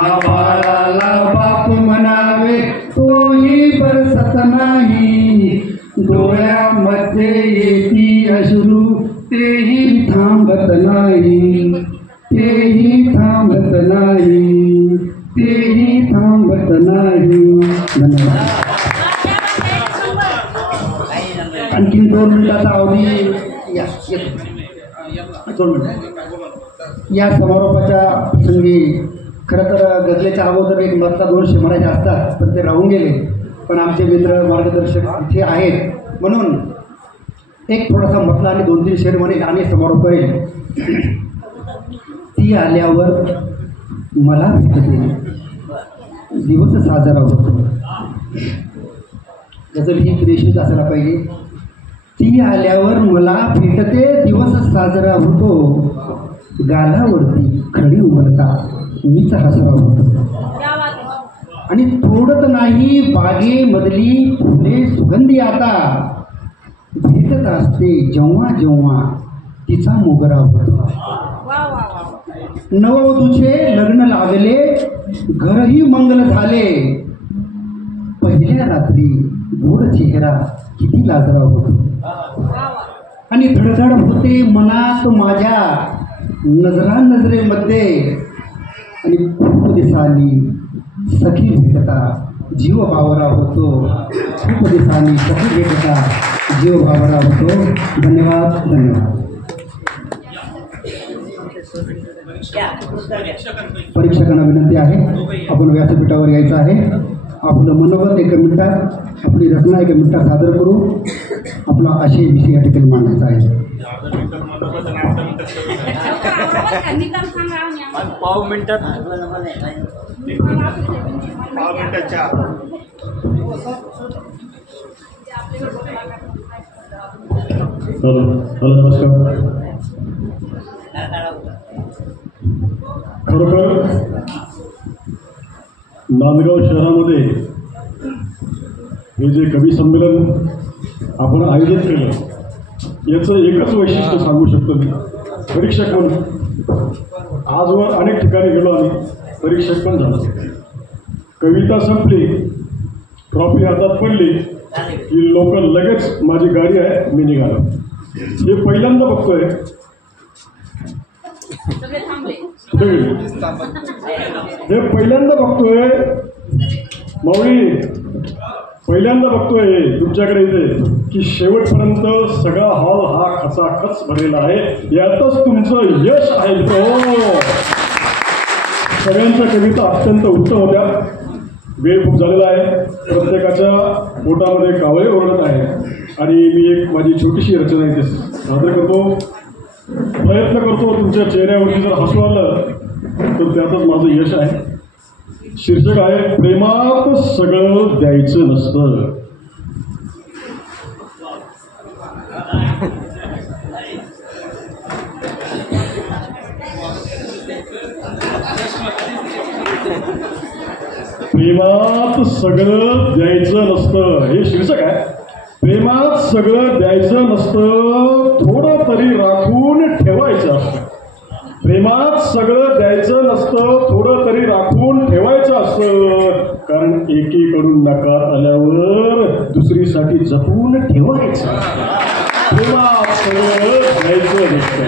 आभाळाला बाप म्हणावे तोही बरसत नाही. डोळ्यामध्ये येती अश्रू तेही थांबत नाही. तेही थांबत नाही. तेही थांबत नाही. धन्यवाद. आणखी 2 मिनिटाचा अवधी. या समारोपाच्या प्रसंगी खरं तर गजलेच्या अगोदर एक मधला 2 म्हणायचे असतात, पण ते राहून गेले. पण आमचे मित्र मार्गदर्शक इथे आहेत म्हणून एक थोडासा म्हटला आणि 2-3 शेर म्हणेल आणि समारोप करेल. ती आल्यावर मला भेटते दिवस साजरा होतो. गजल ही प्रेषित असायला पाहिजे. ती आल्यावर मला भेटते दिवस साजरा होतो. गालावरती खडी उमलता मीच हसरा होतो. आणि थोडत नाही बागेमधली फुले सुगंधी आता भेटत असते जेव्हा जेव्हा तिचा मोगरा होतो. नववधूचे लग्न लागले, घरही मंगल झाले. पहिल्या रात्री गोड चेहरा किती लाजरा होतो. आणि धडधड होते मनात माझ्या नजरा नजरेमध्ये. आणि खूप दिवसांनी सखी भेटता जीव बावरा होतो. खूप दिवसांनी सखी भेटता जीव बावरा होतो. धन्यवाद. धन्यवाद. परीक्षकांना विनंती आहे आपण व्यासपीठावर यायचं आहे. आपलं मनोगत 1 मिनिटात, आपली रचना 1 मिनिटात सादर करू. आपला आशय विषय या ठिकाणी मांडायचा आहे. पाव मिनिटात हॅलो नमस्कार. खरोखर नांदगाव शहरामध्ये हे जे कवी संमेलन आपण आयोजित केलं याचं एकच वैशिष्ट्य सांगू शकतो मी परीक्षक म्हणून. आजवर अनेक ठिकाणी गेलो आम्ही, परीक्षक पण झालो. कविता संपली, ट्रॉफी हातात पडली की लोक लगेच माझी गाडी आहे मी निघालो. हे पहिल्यांदा बघतोय. हे पहिल्यांदा बघतोय माऊली, पहिल्यांदा बघतोय तुमच्याकडे इथे की शेवटपर्यंत सगळा हॉल हा खचाखच भरलेला आहे. यातच तुमचं यश आहे. सगळ्यांच्या कविता अत्यंत उत्तम होत्या. वेळ खूप झालेला आहे, प्रत्येकाच्या पोटामध्ये कावळे ओरडत आहे आणि मी एक माझी छोटीशी रचना इथे सादर करतो. प्रयत्न करतो तुमच्या चेहऱ्यावरती जर हसू आलं तर त्यातच माझं यश आहे. शीर्षक आहे प्रेमात सगळं द्यायचं नसतं. प्रेमात सगळं द्यायचं नसतं हे शीर्षक आहे. प्रेमात सगळं द्यायचं नसतं, थोडं तरी राखून ठेवायचं असतं. प्रेमात सगळं द्यायचं नसतं, थोडं तरी राखून ठेवायचं असतं. कारण एकीकडून नकार आल्यावर दुसरीसाठी जपून ठेवायचं. प्रेमात सगळं द्यायचं नसतं.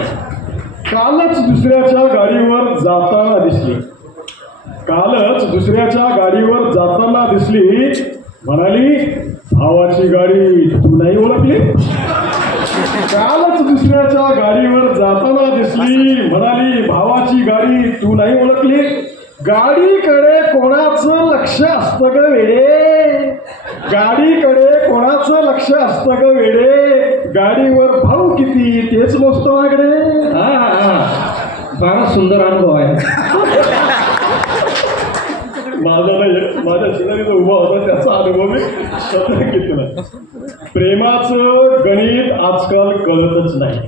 कालच दुसऱ्याच्या गाडीवर जाताना दिसली, कालच दुसऱ्याच्या गाडीवर जाताना दिसली, म्हणाली भावाची गाडी तू नाही ओळखली. कालच दुसऱ्याच्या गाडीवर जाताना दिसली, म्हणाली भावाची गाडी तू नाही ओळखली. गाडीकडे कोणाचं लक्ष असतं ग वेडे, गाडीकडे कोणाचं लक्ष असतं ग वेडे, गाडीवर भाऊ किती तेच मोजतो वागडे. फार सुंदर अनुभव आहे. माझा नाही, माझ्या शेजारी उभा होता त्याचा अनुभव मी स्वतः घेतला. प्रेमाचं गणित आजकाल कळतच नाही,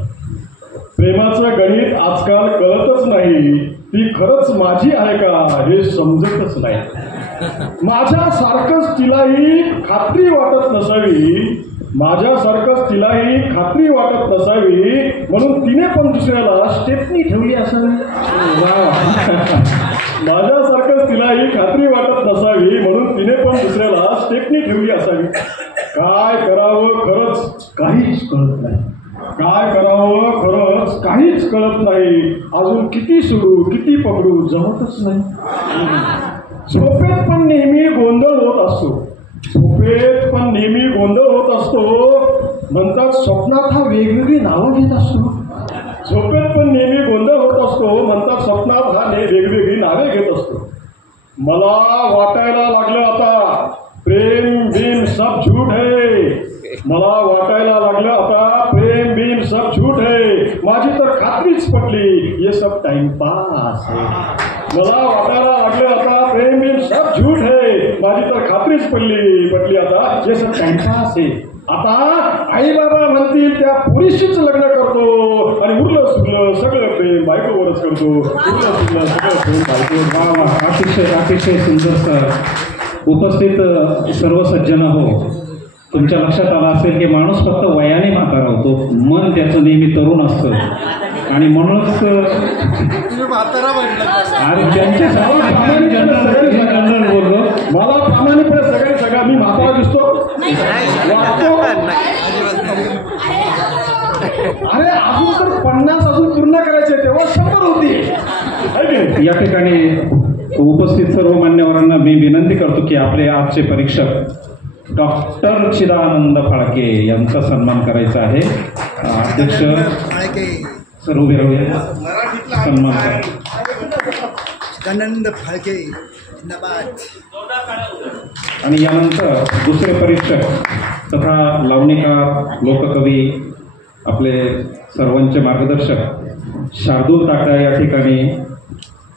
प्रेमाचं गणित आजकाल कळतच नाही. ती खरंच माझी आहे का हे समजतच नाही. माझ्यासारखंच तिलाही खात्री वाटत नसावी, माझ्यासारखंच तिलाही खात्री वाटत नसावी म्हणून तिने पण दुसऱ्याला स्टेपनी ठेवली असावी. माझ्यासारखंच तिलाही खात्री वाटत नसावी म्हणून तिने पण दुसऱ्याला स्टेपनी ठेवली असावी. काय करावं खरंच काहीच कळत नाही, काय करावं खरंच काहीच कळत नाही. अजून किती सोडू किती पकडू जमतच नाही. झोपेत पण नेहमी गोंधळ होत असतो, झोपेत पण नेहमी गोंधळ होत असतो. म्हणतात स्वप्नात हा वेगवेगळी नावं घेत असतो, झोपेत पण नेहमी गोंधळ होत असतो. म्हणतात स्वप्नात हा वेगवेगळी नावे घेत असतो. मला वाटायला लागलं आता प्रेम बिन सब झूठ है, मला वाटायला लागलं आता प्रेम बिन सब झूठ है. माझी तर खात्रीच पटली ये सब टाइमपास है. मला वाटायला लागलं आता प्रेम बिन सब झूठ है, माझी तर खात्रीच पटली आता ये सब टाइमपास है. आता आई बाबा म्हणतील त्या पुरीशीच लग्न करतो आणि उरलं सुरलं सगळं प्रेम बायकोवरच करतो, उरलं सुरलं सगळं प्रेम बायकोवर. अतिशय अतिशय सुंदर सर. उपस्थित सर्व सज्जन हो, तुमच्या लक्षात आलं असेल की माणूस फक्त वयाने म्हातारा होतो, मन त्याचं नेहमी तरुण असतं. आणि म्हणूनच आणि ज्यांच्या बोललो मला प्रामाणिकपणे सगळे सगळ्या मी म्हातारा दिसतो वाटतो. अरे अजून तर 50 अजून पूर्ण करायचे तेव्हा 100 होती. या ठिकाणी उपस्थित सर्व मान्यवरांना मी विनंती करतो की आपले आजचे परीक्षक डॉक्टर चिदानंद फाळके यांचा सन्मान करायचा आहे. अध्यक्ष सर उभे राहूया, सन्मान चिदानंद फाळके जिंदाबाद. आणि यानंतर दुसरे परीक्षक तथा लावणीकार लोककवी आपले सर्वांचे मार्गदर्शक शार्दूल ताटा या ठिकाणी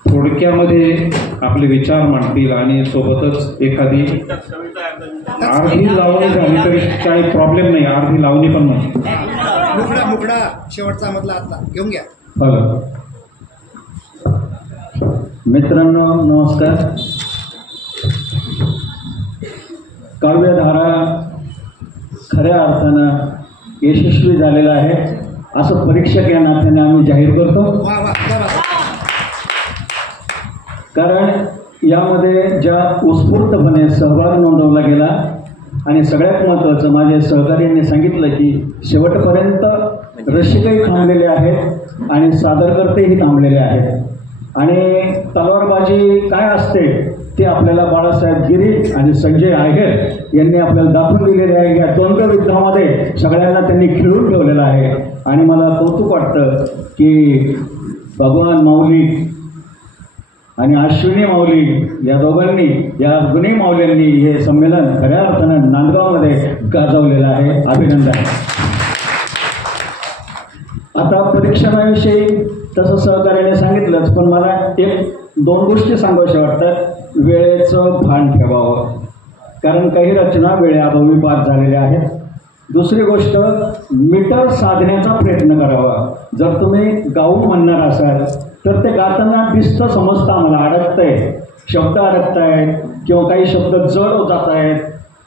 थोडक्यामध्ये आपले विचार मांडतील आणि सोबतच एखादी अर्धी लावणी झाली तरी काही प्रॉब्लेम नाही, अर्धी लावणी पण नाही. मुकडा शेवटचा मधला आतला घेऊन घ्या. बरं. मित्रांनो नमस्कार. काव्यधारा खऱ्या अर्थानं यशस्वी झालेला आहे असं परीक्षक या नात्याने आम्ही जाहीर करतो. कारण यामध्ये ज्या उत्स्फूर्तपणे सहभाग नोंदवला गेला आणि सगळ्यात महत्त्वाचं माझ्या सहकार्यांनी सांगितलं की शेवटपर्यंत रसिकही थांबलेले आहेत आणि सादरकर्तेही थांबलेले आहेत. आणि तलवारबाजी काय असते ते आपल्याला बाळासाहेब गिरी आणि संजय आहेर यांनी आपल्याला दाखवून दिलेले आहे. या द्वंद्वयुद्धामध्ये सगळ्यांना त्यांनी खिळून ठेवलेलं आहे. आणि मला कौतुक वाटतं की भगवान माऊली आणि अश्विनी माऊली या दोघांनी, या दोन्ही माऊल्यांनी हे संमेलन खऱ्या अर्थानं नांदगावमध्ये गाजवलेलं आहे. अभिनंदन. आता परीक्षणाविषयी तसं सहकार्याने सांगितलंच, पण मला 1-2 गोष्टी सांगायच्या वाटतात. वेळेचं भान ठेवावं, कारण काही रचना वेळेअभावी बाद झालेल्या आहेत. दुसरी गोष्ट, मीटर साधण्याचा प्रयत्न करावा. जर तुम्ही गाऊन म्हणणार असाल तर ते गाताना दिसतं, समजतं आम्हाला अडकतंय, शब्द अडकत आहेत किंवा काही शब्द जड जात आहेत.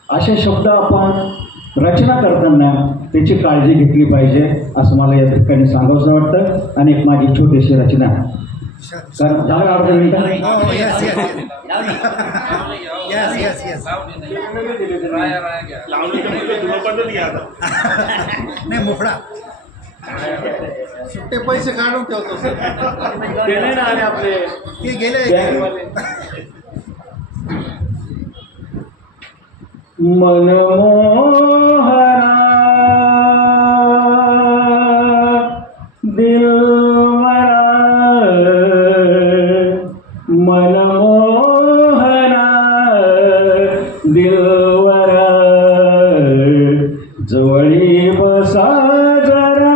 असे शब्द आपण रचना करताना त्याची काळजी घेतली पाहिजे असं मला या ठिकाणी सांगावंसं वाटतं. आणि एक माझी छोटीशी रचना, कारण झालं अर्ध मिनिटं. नाही मोकळा सुट्टे पैसे काढून ठेवतो सर, गेले ना आले आपले, ते गेले. मनमोहरा दिलवरा मनमोहरा बसा जरा,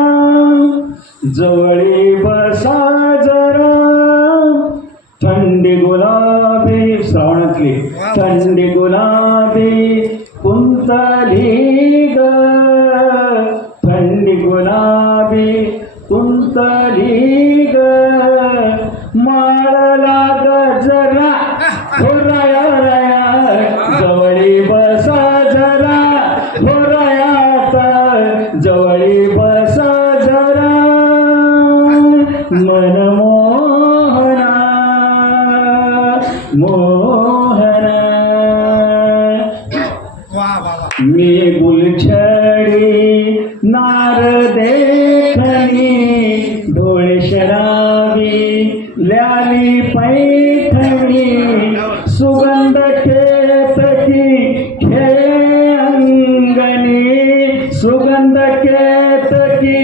जवळी बसा जरा, थंडी गुलाबी श्रावणातली थंडी गुलाबी कुंतली ग, थंडी गुलाबी कुंतली ग, माळ लाग जरा हो राया राया, जवळी बसा जरा हो रायात, जवळी बसा जरा, मनमोहना मोहना, मी गुलछडी नार देखणी, डोळे शराबी ल्याली पैठणी, सुगंध केतकी खेळे अंगणी, सुगंध केतकी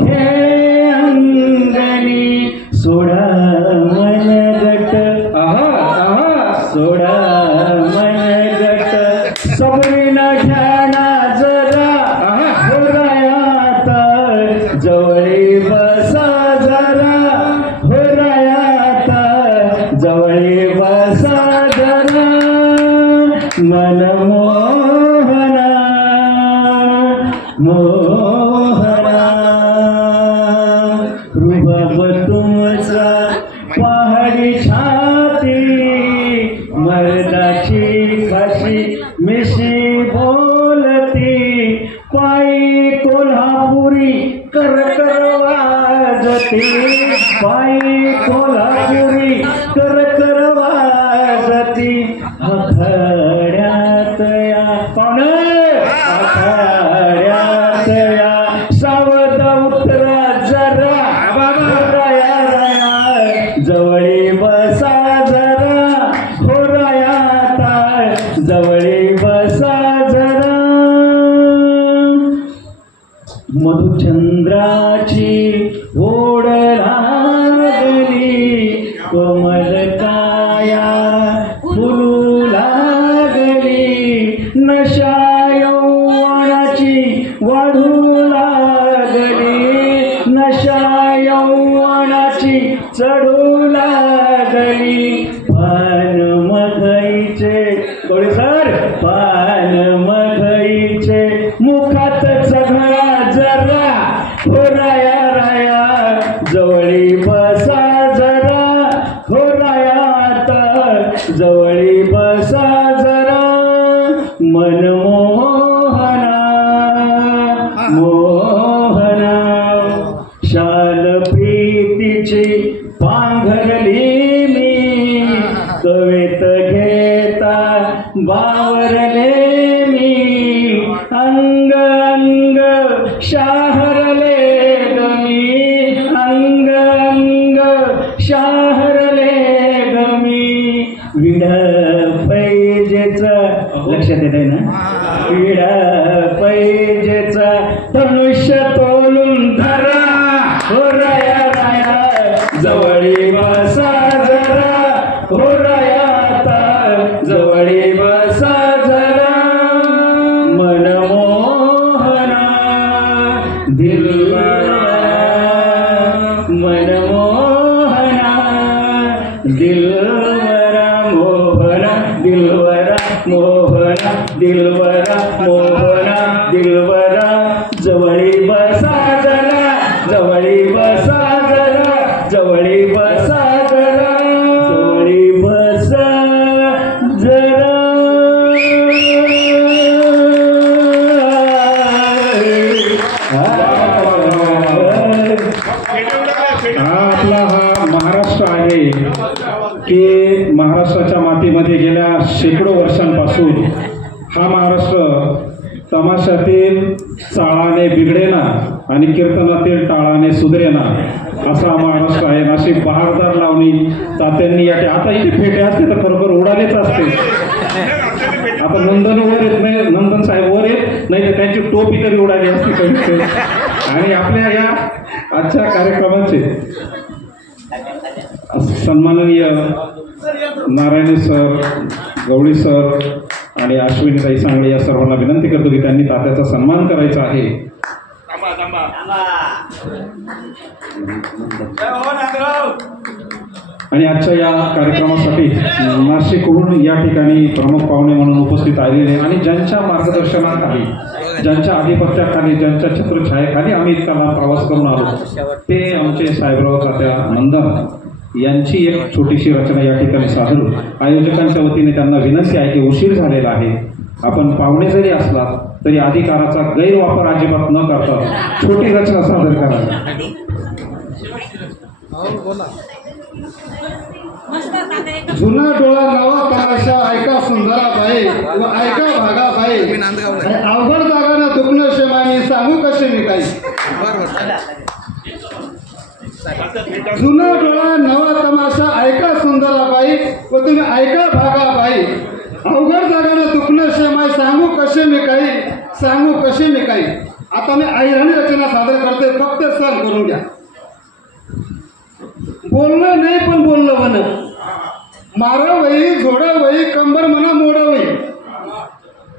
खेळे अंगणी, सोडा मनगट सोडा मनगट, सबरीन घ्याना जरा हो रायात, जवळी बसा जरा हो रायात, जवळी बसा जरा, मनमोहना मोहना, रुबाब तुमचा पहाडी छाती, मर्दाची खाशी मिशी बोलती, पायी कोल्हापुरी करकर वाजती, पायी कोल्हापुरी करकर वाजती, आखाड्यात या पाहुणे आखाड्यात या, सावध उतरा जरा राया राया, जवळी बसा जरा हो रायात, जवळी बसा जरा, मधुचंद्राची ओढ लागली, कोमल काया फुलू लागली, नशा यौवनाची वाढू लागली, नशा यौवनाची चढू लागली, पान मघईचे कोणी सर पान मघईचे, मुखात चघळा जरा हो राया राया, जवळी बसा जरा हो रायात, जवळी बसा जरा, मनमोहना मोहना, शाल प्रीतीची पांघरली मी, कवेत घेता बावरले मी, अंग अंग शाहरले गमी, अंग अंग शाहरले गमी, विड पैजेच लक्षात येत आहे ना, विड पैजेच धनुष्य तोलून धरा हो राया राया, जवळी बसा जरा हो रायात, जवळी बसा जरा, मनमोहना दिलवरा मनमोहना, दिलवरा मोहना, दिलवरा मोहना, दिलवरा मोहना, दिलवरा, जवळी बसा जरा जवळी बसा जरा, जवळी बसा जरा, जवळी बसा जरा. आपला हा महाराष्ट्र आहे की महाराष्ट्राच्या मातीमध्ये गेल्या शेकडो वर्षांपासून हा महाराष्ट्र तमाशातील चाळाने बिघडेना आणि कीर्तनातील टाळाने सुधरेना असा महाराष्ट्र आहे. अशी बहारदार लावणी तात्यांनी आता इथे फेटे असते तर खरोखर उडालेच असते. आता नंदन वर येत नाही, नंदन साहेब वर येत नाही तर त्यांची टोपी तरी उडाली असती कधी. आणि आपल्या या आजच्या कार्यक्रमाचे सन्माननीय नारायणी सर, गवळी सर आणि अश्विनीताई सांगळे या सर्वांना विनंती करतो की त्यांनी तात्याचा सन्मान करायचा आहे. आणि आजच्या या कार्यक्रमासाठी नाशिकहून या ठिकाणी प्रमुख पाहुणे म्हणून उपस्थित आलेले आणि ज्यांच्या मार्गदर्शनाखाली, ज्यांच्या आधिपत्याखाली, ज्यांच्या छत्रछायेखाली आम्ही इतका लांब प्रवास करून आलो ते आमचे साहेबराव तात्या मंदन यांची एक छोटीशी रचना या ठिकाणी सादर. आयोजकांच्या वतीने त्यांना विनंती आहे की उशीर झालेला आहे, आपण पाहुणे जरी असला तरी अधिकाराचा गैरवापर अजिबात न करता छोटी रचना सादर करा. जुना डोळा नवा तमाशा ऐका सुंदरा बाई व ऐका भागा बाई अवघड जागानं दुखणं शेमानी सांगू कसे मी काही. जुना डोळा नवा तमाशा ऐका सुंदरा बाई व तुम्ही ऐका भागा बाई अवघड जागानं दुखणं शेमाई सांगू कसे मी काही, सांगू कसे मी काही. आता मी ऐराणी रचना सादर करते, फक्त सहन करून घ्या. बोलणं नाही पण बोलणं म्हण, मारा वही झोडा वही कंबर म्हणा मोडा वही,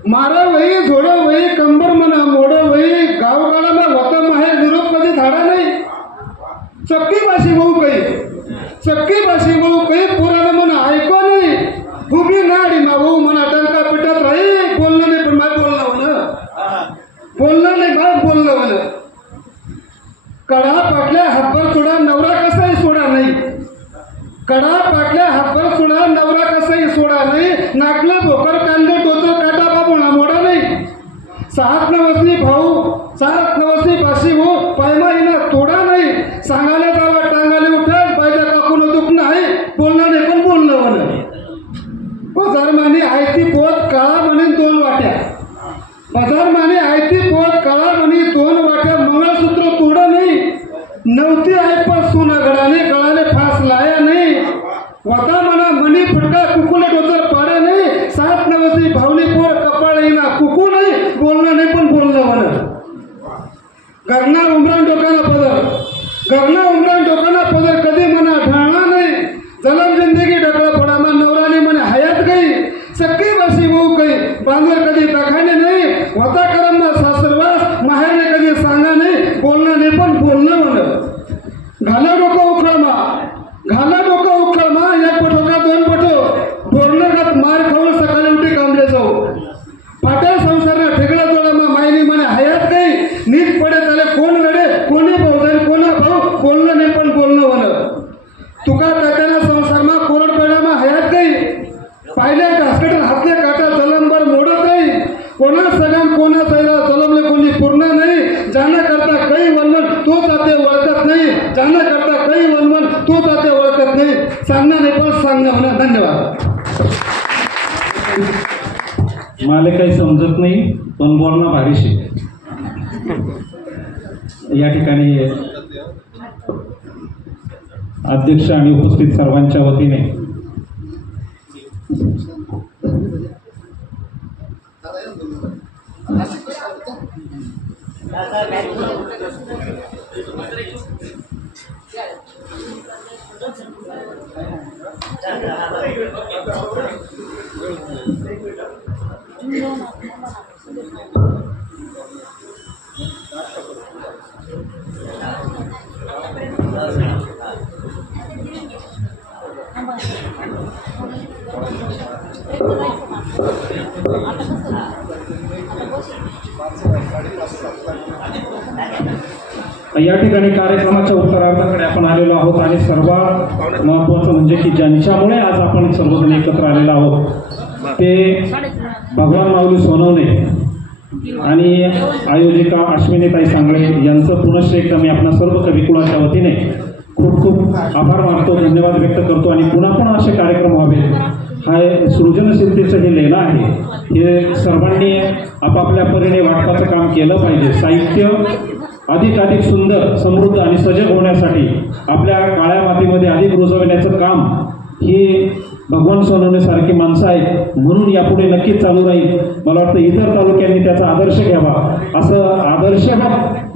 मारा वही झोडा वही कंबर म्हणा मोडा वही. गावगाडाला वतम आहे निरोप कधी धाडा नाही, चक्की भाषी भाऊ काही, चक्की भाषी भाऊ काही पुराण म्हणा ऐकू नाही. उभी नाडी ना भाऊ म्हणा टंका पिटत राही, बोलणं नाही पण माय बोलणं म्हण, बोलणं नाही माय बोलणं म्हण. कडा पाटल्या हातभर सोडा नवरा कसाही सोडा नाही, कडा पाटल्या हातभर सोडा नवरा कसाही सोडा नाही. नाकलं भोकर कांदे टोचर काटा बाबुणा मोडा नाही. सात नवसनी भाऊ सात नवसनी पाशी हो पायमाईना तोडा नाही. सांगायला जावा टांगाले उठाल पाहिजे काकून दुखणं आहे, बोलणं नाही पण बोलणं म्हण. बाजार माने आयती पोत काळा म्हणे दोन वाट्या, बाजार माने आयती पोत काळा म्हणे दोन वाट्या. मंगळसूत्र तोडा नाही, नव्हती ऐपत सोनं गडाने गळाने फास लाया नाही. वता म्हणा मनी फुटका कुकुला डोचर पाडा नाही. सात नवसी भावनी पोर कपाळ येईना कुकू नाही, बोलणं नाही पण बोलणं म्हण. गगना उमरान डोकाना पदर, गगना उमरान डोकाना पदर कधी म्हणा ढाळणार नाही. जलम जिंदगी ढकळा पडा मा नवराने म्हणे हयात गई. सक्की भाषी भाऊ काही बांधवर कधी दाखाने नाही. वता करम सासरवास माहेरने कधी सांगा नाही, बोलणं नाही पण बोलणं म्हण. घाला डोकं उखळमा, घाला डोकं उखळमा. एक पटो का दोन पटो बोलणं मार खाऊन सकाळी उठी कामले जाऊ. फाट्या संसारना ठेकळा जोडा मा मायनी म्हणे हयात गई. नीट पडे त्याला कोण लढे कोणी भाऊ जाईल कोणा भाऊ, बोलणं नाही पण बोलणं म्हण. तुका तात्याना संसारमा कोरड पेडामा हयात गई. पाहिल्या घासकटर हातले काटा जलमभर मोडत नाही. कोणा सगळ्यां कोणा सैरा जलमले कोणी पूर्ण नाही. ज्यानं करता काही वनवन तो जाते ओळखत नाही, ज्यानं करता काही वनवन तो जाते ओळखत नाही. सांगणं नाही पण सांगणं म्हणा. धन्यवाद. मला काही समजत नाही पण बोलणं भारीशी. या ठिकाणी अध्यक्ष आणि उपस्थित सर्वांच्या वतीने या ठिकाणी कार्यक्रमाच्या उत्तरार्धाकडे आपण आलेलो आहोत आणि सर्वात महत्त्वाचं म्हणजे की ज्यांच्यामुळे आज आपण सर्वजण एकत्र आलेलो आहोत ते भगवान माऊली सोनवणे आणि आयोजिका अश्विनीताई सांगळे यांचं पुनश्च एकदा मी आपल्या सर्व कविकुळाच्या वतीने खूप खूप आभार मानतो, धन्यवाद व्यक्त करतो आणि पुन्हा पुन्हा असे कार्यक्रम व्हावे. हा सृजनशीलतेचं हे लेणं आहे, हे सर्वांनी आपापल्या परीने वाटपाचं काम केलं पाहिजे. साहित्य अधिक सुंदर समृद्ध आणि सजग होण्यासाठी आपल्या काळ्या मातीमध्ये अधिक रुजवण्याचं काम ही भगवान सोनवणेसारखी माणसं आहेत म्हणून यापुढे नक्कीच चालू राहील. मला वाटतं इतर तालुक्यांनी त्याचा आदर्श घ्यावा. असं आदर्श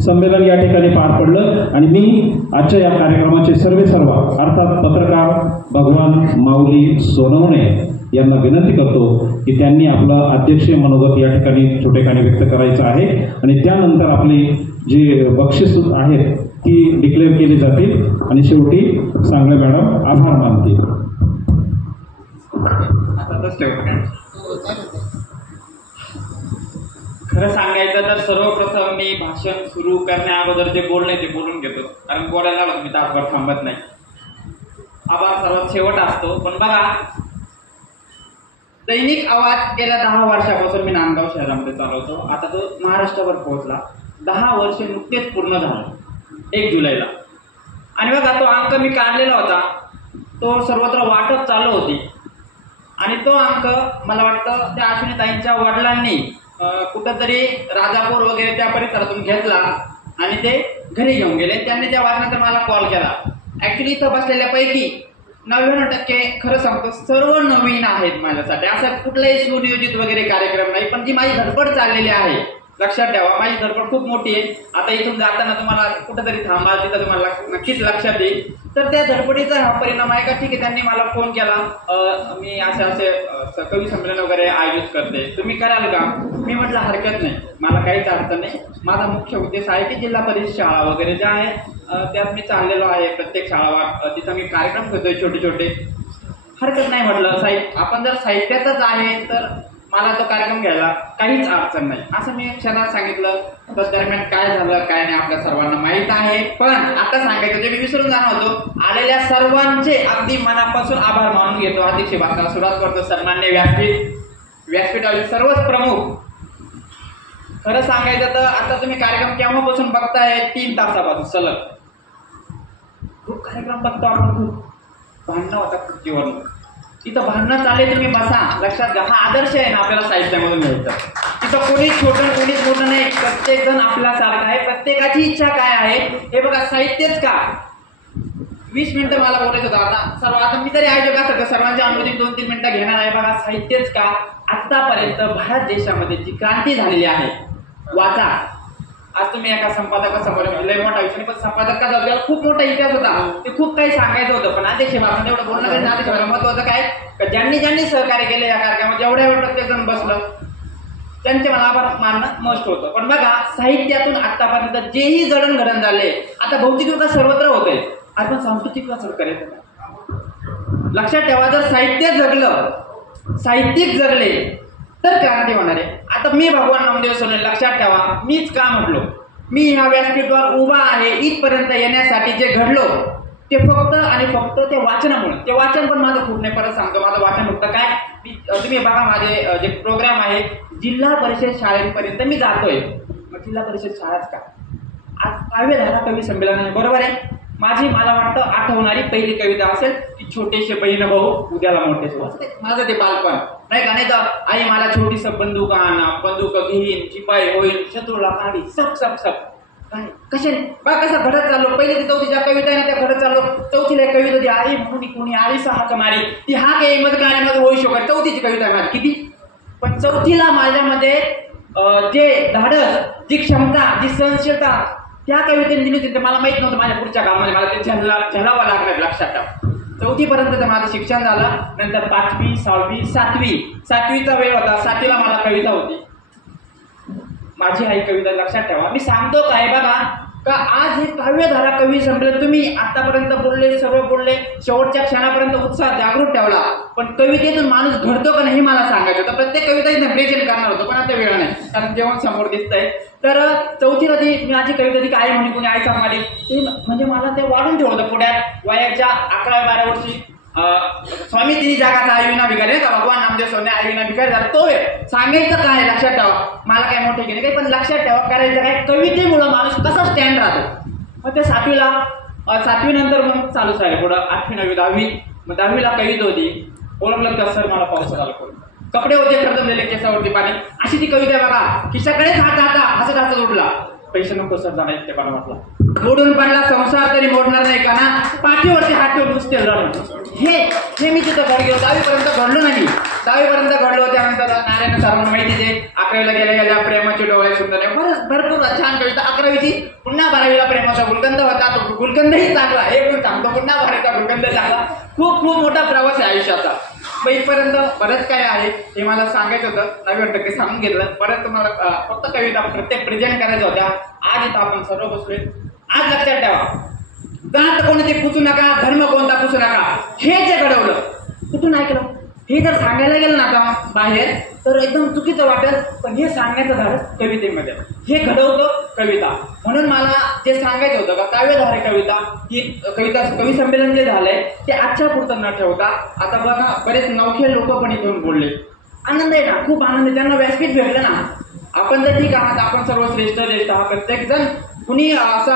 संमेलन या ठिकाणी पार पडलं आणि मी आजच्या या कार्यक्रमाचे सर्व अर्थात पत्रकार भगवान माऊली सोनवणे यांना विनंती करतो की त्यांनी आपलं अध्यक्षीय मनोगत या ठिकाणी छोटेखानी व्यक्त करायचं आहे आणि त्यानंतर आपली जी बक्षीस आहेत ती डिक्लेअर केली जातील आणि शेवटी सांगळे मॅडम आभार मानतील. खरं सांगायचं तर सर्वप्रथम मी भाषण सुरू करण्या अगोदर जे बोलणे ते बोलून घेतो, कारण बोलायला मी तासभर थांबत नाही. आभार सर्वात शेवट असतो. पण बघा, दैनिक आवाज गेल्या 10 वर्षापासून मी नांदगाव शहरामध्ये चालवतो. आता तो महाराष्ट्रावर पोहोचला. 10 वर्ष नुकतेच पूर्ण झालं 1 जुलैला. आणि बघा, तो अंक मी काढलेला होता, तो सर्वत्र वाटप चालू होती आणि तो अंक मला वाटतं त्या अश्विनीताईंच्या वडिलांनी कुठंतरी राजापूर वगैरे त्या परिसरातून घेतला आणि ते घरी घेऊन गेले. त्यांनी त्या वाचनाचा मला कॉल केला. ऍक्च्युली इथं बसलेल्यापैकी 99% खरं सांगतो सर्व नवीन आहेत माझ्यासाठी. असं कुठलाही सुनियोजित वगैरे कार्यक्रम नाही, पण जी माझी धडपड चाललेली आहे, लक्षात ठेवा, माझी धडपड खूप मोठी आहे. आता इथून जाताना तुम्हाला कुठंतरी थांबा, तिथं तुम्हाला नक्कीच लक्षात येईल. तर त्या धडपडीचा हा परिणाम आहे का, ठीक आहे, त्यांनी मला फोन केला, मी असे कवी संमेलन वगैरे आयोजित करते, तुम्ही कराल का? मी म्हटलं हरकत नाही, मला काहीच अडचण नाही. माझा मुख्य उद्देश आहे की जिल्हा परिषद शाळा वगैरे ज्या आहेत त्यात मी चाललेलो आहे. प्रत्येक शाळा तिथं मी कार्यक्रम करतोय छोटे छोटे. हरकत नाही म्हटलं, आपण जर साहित्यातच आहे तर मला तो कार्यक्रम घ्यायला काहीच अडचण नाही, असं मी क्षणात सांगितलं. बस दरम्यान काय झालं काय नाही आपल्या सर्वांना माहीत आहे. पण आता सांगायचं जे मी विसरून जाणार होतो, आलेल्या सर्वांचे अगदी मनापासून आभार मानून घेतो. अध्यक्ष भाषणाला सुरुवात करतो. सन्मान्य व्यासपीठावरील सर्वच प्रमुख. खरं सांगायचं तर आता तुम्ही कार्यक्रम केव्हापासून बघताय? 3 तासापासून सलग खूप कार्यक्रम बघतो आपण. खूप भांडणं होतात खुर्चीवर, तिथं भांडणं चालले, तुम्ही बसा, लक्षात घ्या. हा आदर्श आहे ना आपल्याला साहित्यामधून घ्यायचा. तिथं कोणीच छोटं कोणीच मोठं नाही, प्रत्येक जण आपल्यासारखा आहे. प्रत्येकाची इच्छा काय आहे हे बघा. साहित्यच का 20 मिनिटं मला बोलायचं होतं. आता मी तरी आयोजक असं का सर्वांच्या अनुमती 2-3 मिनिटं घेणार आहे. बघा, साहित्यच का आतापर्यंत भारत देशामध्ये जी क्रांती झालेली आहे, वाचा. आज तुम्ही एका संपादकासमोर लय मोठा विषय, पण संपादकाचा त्याला खूप मोठा इतिहास होता, ते खूप काही सांगायचं होतं. पण अध्यक्ष भाषण एवढं बोलणं काही अध्यक्ष महत्वाचं काय का ज्यांनी सहकार्य केले या कार्यक्रमात, एवढ्या प्रत्येक जण बसलं, त्यांचे मला आभार मानणं मस्ट होतं. पण बघा, साहित्यातून आतापर्यंत जेही जडणघडण झाले, आता भौतिक विकास सर्वत्र होतोय, आपण सांस्कृतिक विकास करायचं का? लक्षात ठेवा, जर साहित्य जगलं, साहित्यिक जगले तर क्रांती होणार आहे. आता मी भगवान नामदेव सोनवणे, लक्षात ठेवा, मीच का म्हटलो, मी ह्या व्यासपीठावर उभा आहे इथपर्यंत येण्यासाठी जे घडलो ते फक्त आणि फक्त ते वाचनामुळे. ते वाचन पण माझं खूप नाही, परत सांगतो, माझं वाचन फक्त काय, तुम्ही बघा माझे जे प्रोग्राम आहे जिल्हा परिषद शाळेपर्यंत मी जातोय. मग जिल्हा परिषद शाळाच का? आज 5वे धारा कवी संमेलन आहे, बरोबर आहे. माझी मला वाटतं आठवणारी पहिली कविता असेल की छोटेसे बहीण भाऊ उद्याला मोठे. माझं ते बालपण नाही का, नाही तर आई मला छोटीस बंदूक आणा, बंदूक घेईन, शिपाई होईल, शत्रूला काढी, सप सप सप. काय कशाने बा कसं घडत चाललो. पहिली ते 4थीच्या कविता आहे ना, त्या घडत चाललो. 4थीला एक कविता होती, आई म्हणून कोणी आळीचा हाक मारी, ती हाक एमत गाण्यामध्ये होऊ शकत. 4थीची कविता आहे किती. पण 4थीला माझ्यामध्ये जे धाडस, जी क्षमता, जी सहनशीलता त्या कवितेने दिली होती, मला माहित नव्हतं माझ्या पुढच्या कामामध्ये मला ते झेलावं लागणार. लक्षात ठेवा, 4थी पर्यंत माझं शिक्षण झालं. नंतर 5वी 6वी 7वीचा वेळ होता. 7वीला मला कविता होती, माझी आई कविता. लक्षात ठेवा, मी सांगतो काय बघा का, आज हे 5वे धारा कवी संमेलन तुम्ही आतापर्यंत बोलले, सर्व बोलले, शेवटच्या क्षणापर्यंत उत्साह जागृत ठेवला. पण कवितेतून माणूस घडतो का नाही मला सांगायचं होतं. प्रत्येक कविता प्रेझेंट करणार होतो, पण आता वेळ नाही, कारण जेवण समोर दिसतंय. तर 4थीला ती माझी कविता ती काय म्हणे कोणी आईचा मारी, ते म्हणजे मला ते वाढून ठेवलं. पुढ्यात वयाच्या 11-12 वर्षी स्वामी तिन्ही जगाचा आईविना भिकारी का, भगवान नामदेव सोनवणे आईविना भिकारी झाला. तो वेळ सांगायचं काय, लक्षात ठेवा, मला काय मोठे केले काही, पण लक्षात ठेवा करायचं काय, कवितेमुळं माणूस कसा स्टँड राहतो. मग ते 7वी नंतर मग चालू झाले पुढं 8वी 9वी 10वी. मग 10वीला कविता होती, ओळखलं तर सर मला पाऊस झाला, कपडे होते खरदमलेले, केसावरती पाणी, अशी ती कविता बघा. खिशाकडेच हात हसत हसत उठला, पैसे नको सर जाणार ते मला म्हटलं, मोडून पडला संसार तरी मोडणार नाही का ना, पाठीवरती हात ठेवून नुसते जाणून. हे मी तिथं घड गेलो. 10वीपर्यंत घडलो नाही. 10वीपर्यंत घडलो. त्यानंतर नारायण सरांना माहिती ते 11वीला गेल्या प्रेमाचे डोळे सुंदर आहे, भरपूर छान कविता. 11वीची पुन्हा 12वीला प्रेमाचा गुलकंद होता, तो गुलकंदही चांगला, हे पण सांगतो, पुन्हा 12वीचा गुलकंद चांगला. खूप खूप मोठा प्रवास आहे आयुष्याचा. इथपर्यंत बरंच काय आहे हे मला सांगायचं होतं. 90% सांगून घेतलं. परत तुम्हाला फक्त कविता प्रत्येक प्रेझेंट करायच्या होत्या. आज इथं आपण सर्व बसलोय. आज लक्षात ठेवा, जात कोणते पुसू नका, धर्म कोणता पुसू नका. हे जे घडवलं कुठून ऐकलं, हे जर सांगायला गेलं ना आता बाहेर तर एकदम चुकीचं वाटेल, पण हे सांगण्याचं झालं कवितेमध्ये. हे घडवतं कविता. म्हणून मला जे सांगायचं होतं का काव्यधारे कविता ही कविता कवी संमेलन जे झालंय ते आजच्या पुरतं न ठेवता आता बघा बरेच नवखे लोक पण इथून बोलले. आनंद आहे ना, खूप आनंद. त्यांना व्यासपीठ भेटलं ना. आपण तर ठीक आहात, आपण सर्व श्रेष्ठ ज्येष्ठ आहात. प्रत्येक जण कुणी असा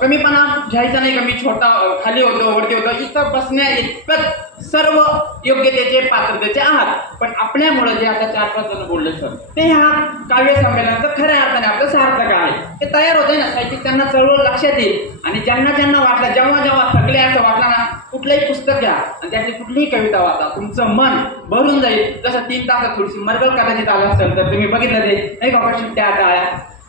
कमीपणा घ्यायचा नाही का मी छोटा खाली होतो वरती होतो. इथं बसण्या इतकं सर्व योग्यतेचे पात्रतेचे आहात. पण आपल्यामुळे जे आता 4-5 जण बोलले सर ते ह्या काव्य संमेलनाचं खऱ्या अर्थाने आपलं सार्थक आहे. ते तयार होते ना, साहित्यिक त्यांना चळवळ लक्षात येईल. आणि ज्यांना ज्यांना वाटलं, जेव्हा जेव्हा थकले असं वाटलं ना, कुठलंही पुस्तक घ्या आणि त्यातली कुठलीही कविता वाचा, तुमचं मन भरून जाईल. जसं 3 तासात थोडीशी मरगळ कदाचित आलं असेल तर तुम्ही बघितलं ते नाही का शिट्ट्या टाळ्या.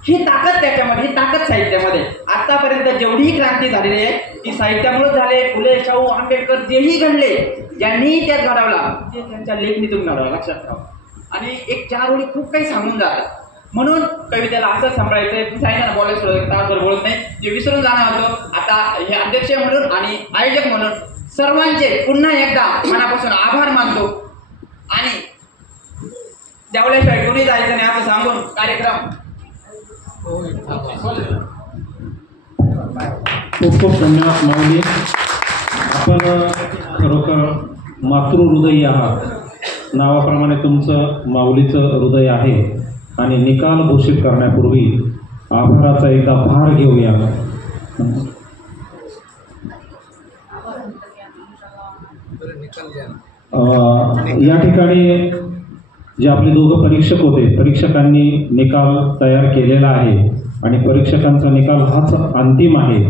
ही ताकद त्याच्यामध्ये, ही ताकद साहित्यामध्ये. आतापर्यंत जेवढीही क्रांती झालेली आहे ती साहित्यामुळे झाले. फुले, शाहू, आंबेडकर जेही घडले, ज्यांनी त्यात घडवला ते त्यांच्या लेखणीतून घडवला. लक्षात ठेवा. आणि एक 4 ओळी खूप काही सांगून जातात. म्हणून कवितेला असं सांभाळायचंय. तुम्ही सांगितलं ना बोलायचं तासभर बोलत नाही, जे विसरून जाणार होतं. आता हे अध्यक्ष म्हणून आणि आयोजक म्हणून सर्वांचे पुन्हा एकदा मनापासून आभार मानतो. आणि जेवल्याशिवाय कोणी जायचं नाही असं सांगून कार्यक्रम खूप खूप धन्यवाद माऊली. आपण खरोखर मातृहृदयी आहात. नावाप्रमाणे तुमचं माऊलीचं हृदय आहे. आणि निकाल घोषित करण्यापूर्वी आभाराचा एकदा भार घेऊया. या ठिकाणी जे आपले दोघं परीक्षक होते, परीक्षकांनी निकाल तयार केलेला आहे आणि परीक्षकांचा निकाल हाच अंतिम आहे.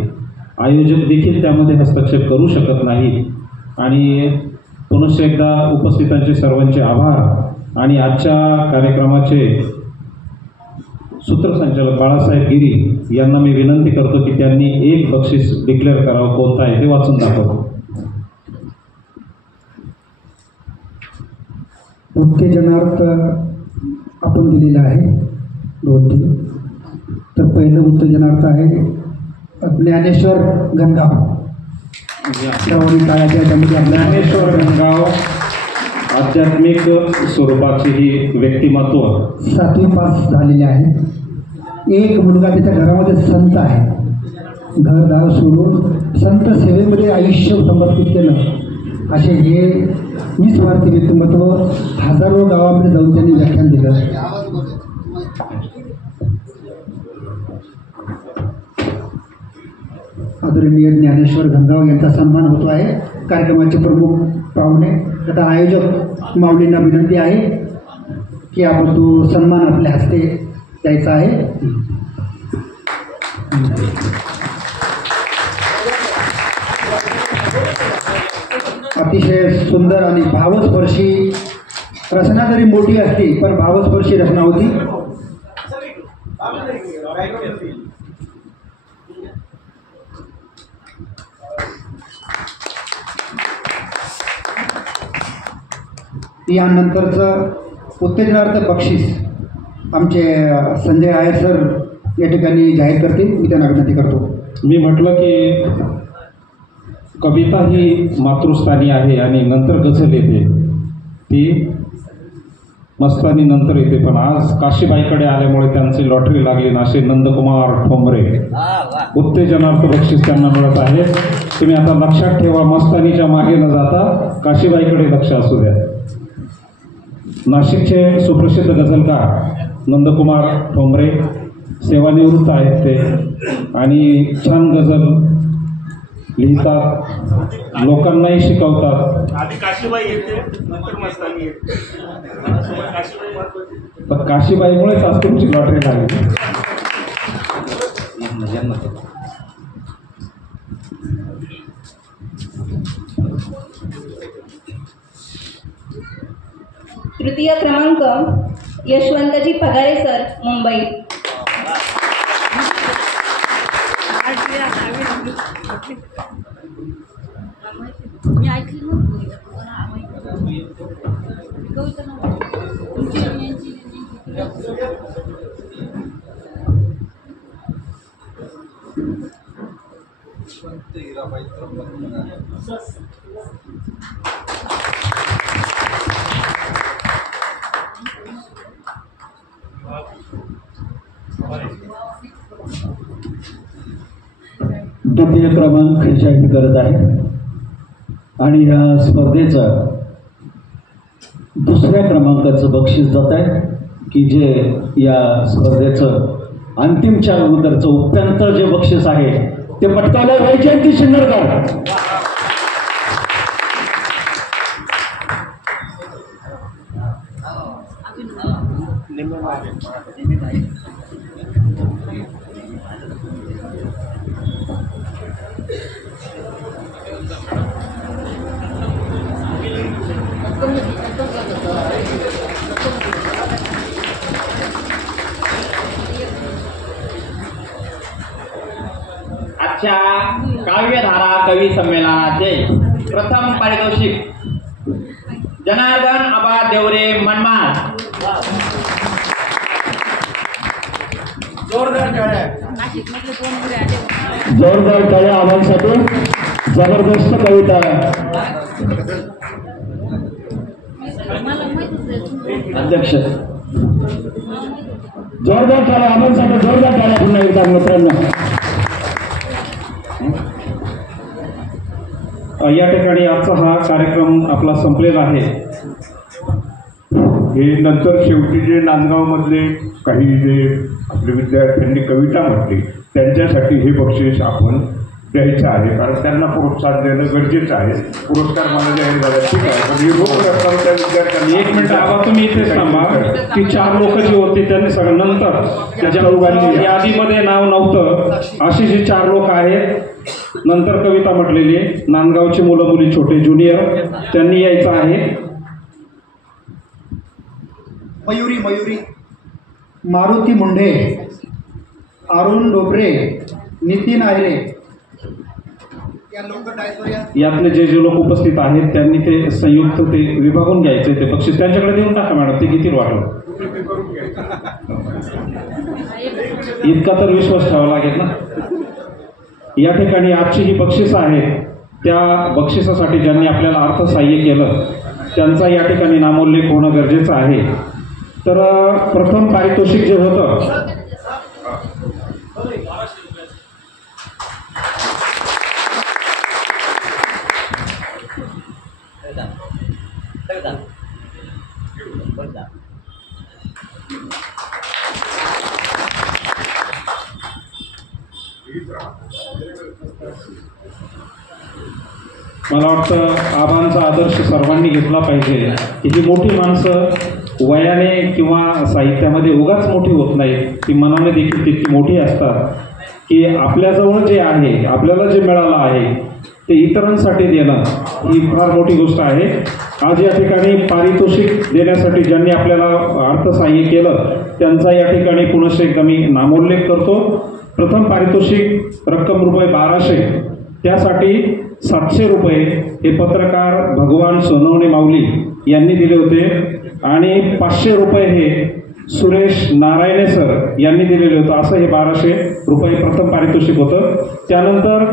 आयोजक देखील त्यामध्ये हस्तक्षेप करू शकत नाही. आणि पुनश्च एकदा उपस्थितांचे सर्वांचे आभार. आणि आजच्या कार्यक्रमाचे सूत्रसंचालक बाळासाहेब गिरी यांना मी विनंती करतो की त्यांनी एक बक्षीस डिक्लेअर करावं. कोणतं आहे ते वाचून दाखवतो. उत्तेजनार्थ आपण दिलेलं आहे 2-3. तर पहिलं उत्तेजनार्थ आहे ज्ञानेश्वर गणगाव. ज्ञानेश्वर गणगाव आध्यात्मिक स्वरूपाची ही व्यक्तिमत्व 7वी पास झालेले आहे. एक मुलगा त्याच्या घरामध्ये संत आहे. घरदार सोडून संत सेवेमध्ये आयुष्य समर्पित केलं. असे हे निस्वार्थी व्यक्तिमत्व हजारो गावामध्ये जाऊन त्यांनी व्याख्यान दिलं. आदरणीय ज्ञानेश्वर गणगाव यांचा सन्मान होतो आहे. कार्यक्रमाचे प्रमुख पाहुणे तथा आयोजक माऊलींना विनंती आहे की आपण तो सन्मान आपल्या हस्ते द्यायचा आहे. अतिशय सुंदर आणि भावस्पर्शी रचना जरी मोठी असली पण भावस्पर्शी रचना होती. यानंतरचं उत्तेजनार्थ बक्षीस आमचे संजय आयर सर या ठिकाणी जाहीर करतील. मी त्यांना विनंती करतो. मी म्हटलं की कविता ही मातृस्थानी आहे आणि नंतर गझल येते, ती मस्तानी नंतर येते. पण आज काशीबाईकडे आल्यामुळे त्यांची लॉटरी लागली. नाशे नंदकुमार ठोंबरे उत्तेजनार्थ बक्षीस त्यांना मिळत आहे. तुम्ही आता लक्षात ठेवा, मस्तानीच्या मागे न जाता काशीबाईकडे लक्ष असू द्या. नाशिकचे सुप्रसिद्ध गझलकार नंदकुमार ठोंबरे सेवानिवृत्त आहेत ते आणि छान गझल लिहितात, लोकांनाही शिकवतात. आधी काशीबाई येते नंतर मस्तानी येते. तर काशीबाईमुळेच आज तुमची लॉटरी लागली. तृतीय क्रमांक यशवंतजी पगारे सर, मुंबई. मी ऐकली द्वितीय क्रमांक जाहीर करत आहे आणि या स्पर्धेचं दुसऱ्या क्रमांकाचं बक्षीस जात आहे की जे या स्पर्धेचं अंतिम 4 अगोदरचं उप्यांत जे बक्षीस आहे ते पटकावलं वैजयंती शिन्नरकर. आजच्या काव्यधारा कवी संमेलनाचे प्रथम पारितोषिक जनार्दन आबा देवरे मनमाड. जोरदार टाळ्या आवांसाठी. जबरदस्त कविता. अध्यक्ष जोरदार टाळ्या आवांसाठी. जोरदार टाळ्या पुन्हा एकदा मित्रांनो. या ठिकाणी आजचा हा कार्यक्रम आपला संपलेला आहे. हे नंतर शेवटी जे नांदगावमधले काही जे आपले विद्यार्थ्यांनी कविता म्हटली त्यांच्यासाठी हे बक्षीस आपण द्यायचं आहे, कारण त्यांना प्रोत्साहन देणं गरजेचं आहे. पुरस्कार मला जाहीर झाला ठीक आहे, पण ही रोख रक्कम त्या विद्यार्थ्यांनी. 1 मिनिट आबा तुम्ही इथेच थांबा. ती 4 लोक जी होती त्यांनी सगळं नंतर त्याच्या यादीमध्ये नाव नव्हतं अशी जी 4 लोक आहेत नंतर कविता म्हटलेली नांदगावची मुलं मुली छोटे ज्युनियर त्यांनी यायचं आहे. मयुरी मारुती मुंढे, अरुण डोबरे, नितीन आयरे. यातले जे लोक उपस्थित आहेत त्यांनी ते संयुक्त ते विभागून घ्यायचे ते बक्षीस त्यांच्याकडे देऊन टाका मॅडम, ते किती वाटलं. इतका तर विश्वास ठेवावा लागेल ना. या ठिकाणी आजची ही बक्षिसं आहेत त्या बक्षिसासाठी ज्यांनी आपल्याला अर्थसहाय्य केलं त्यांचा या ठिकाणी नामोल्लेख होणं गरजेचं आहे. तर प्रथम पारितोषिक जे होतं मला वाटतं आबांचा आदर्श सर्वांनी घेतला पाहिजे की ही मोठी माणसं वयाने किंवा साहित्यामध्ये उगाच मोठी होत नाहीत, ती मनाने देखील तितकी मोठी असतात की आपल्याजवळ जे आहे आपल्याला जे मिळालं आहे ते इतरांसाठी देणं ही फार मोठी गोष्ट आहे. आज या ठिकाणी पारितोषिक देण्यासाठी ज्यांनी आपल्याला अर्थसहाय्य केलं त्यांचा या ठिकाणी पुनश्च एकदा मी नामोल्लेख करतो. प्रथम पारितोषिक रक्कम ₹1200, त्यासाठी ₹700 हे पत्रकार भगवान सोनवणे माऊली यांनी दिले होते आणि ₹500 हे सुरेश नारायणे सर यांनी दिलेले होतं. असं हे ₹1200 प्रथम पारितोषिक होतं. त्यानंतर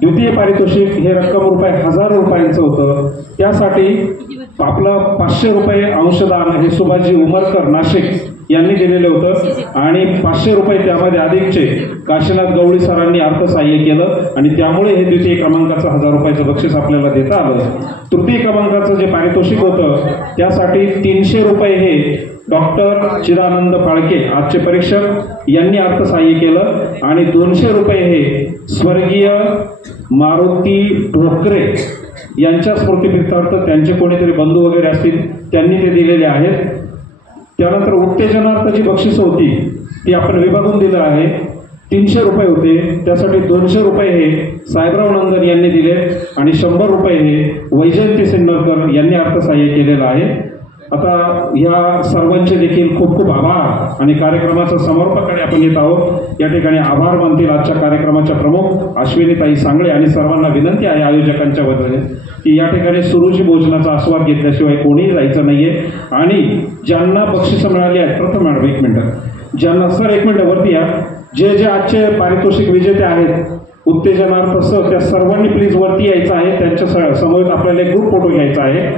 द्वितीय पारितोषिक हे रक्कम ₹1000 होतं. त्यासाठी आपलं ₹500 अंशदान हे सुभाषजी उमरकर नाशिक यांनी दिलेलं होतं आणि ₹500 त्यामध्ये अधिकचे काशीनाथ गवळी सरांनी अर्थसहाय्य केलं आणि त्यामुळे हे द्वितीय क्रमांकाचं ₹1000 बक्षीस आपल्याला देता आलं. तृतीय क्रमांकाचं जे पारितोषिक होतं त्यासाठी ₹300 हे डॉक्टर चिदानंद फाळके आजचे परीक्षक यांनी अर्थसहाय्य केलं आणि ₹200 हे स्वर्गीय मारुती ढोकरे यांच्या स्मृतिप्रित्यर्थ त्यांचे कोणीतरी बंधू वगैरे असतील त्यांनी ते दिलेले आहेत. त्यानंतर उत्तेजनार्थ जी बक्षिसं होती ती आपण विभागून दिलं आहे. ₹300 होते, त्यासाठी ₹200 हे साहेबराव नंदन यांनी दिले आणि ₹100 हे वैजयंती सिन्नरकर यांनी अर्थसहाय्य केलेलं आहे. आता ह्या सर्वांचे देखील खूप खूप आभार आणि कार्यक्रमाच्या समर्पकाकडे आपण येत आहोत. या ठिकाणी आभार मानतील आजच्या कार्यक्रमाच्या प्रमुख अश्विनीताई सांगळे आणि सर्वांना विनंती आहे आयोजकांच्या वतीने की या ठिकाणी सुरुची भोजनाचा आस्वाद घेतल्याशिवाय कोणीही जायचं नाहीये. आणि ज्यांना बक्षिसं मिळाली आहेत प्रथम मॅडम 1 मिनिट, ज्यांना सर 1 मिनिट वरती या, जे जे आजचे पारितोषिक विजेते आहेत उत्तेजनार्थ त्या सर्वांनी प्लीज वरती यायचं आहे. त्यांच्या समोर आपल्याला एक ग्रुप फोटो घ्यायचा आहे.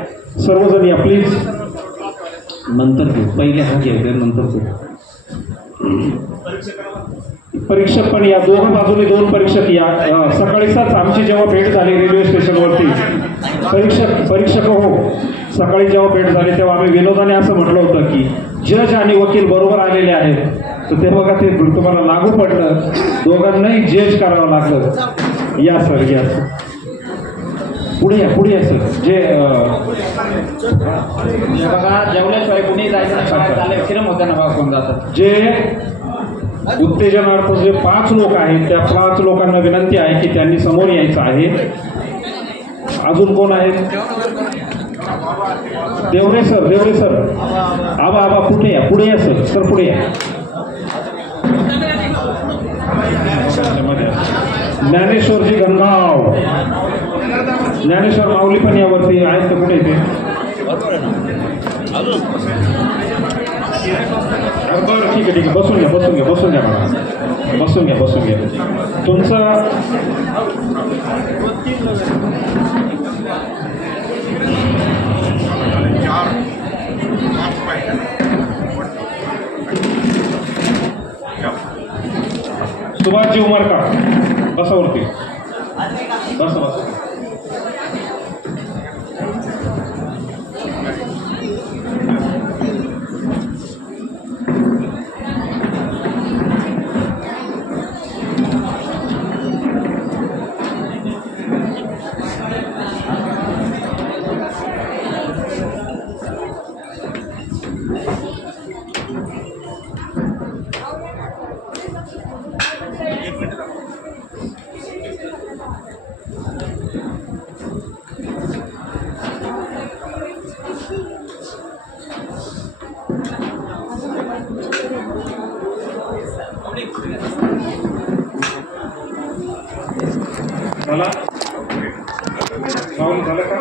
सर्वजण या प्लीज. नंतर घेऊ, पहिले हा घ्यायचा नंतर घेऊ. परीक्षक पण या, दोघं बाजूने 2 परीक्षक या. सकाळीच आमची जेव्हा भेट झाली रेल्वे स्टेशनवरती, परीक्षक हो, सकाळी जेव्हा भेट झाली तेव्हा आम्ही विनोदाने असं म्हटलं होतं की जज आणि वकील बरोबर आलेले आहेत. तर ते बघा, ते तुम्हाला लागू पडलं, दोघांनाही जज करावं लागलं. या सर, या सर, पुढे या सर. जे बघा, जेवल्याशिवाय कुणी जायचं फिरम होत्या ना बघा, कोण जातात. जे उत्तेजनार्थ जे 5 लोक आहेत त्या 5 लोकांना विनंती आहे की त्यांनी समोर यायचं आहे. अजून कोण आहेत? देवरे सर. आबा पुढे या सर, पुढे या. ज्ञानेश्वरजी गंगाव, ज्ञानेश्वर माऊली पण यावरती आहेत का? कुठे येते? बरं, ठीक आहे. बसून घ्या मला. बसून घ्या. तुमचं सुभाषजी उमरकर, बसा वरती. बसा. झाला का?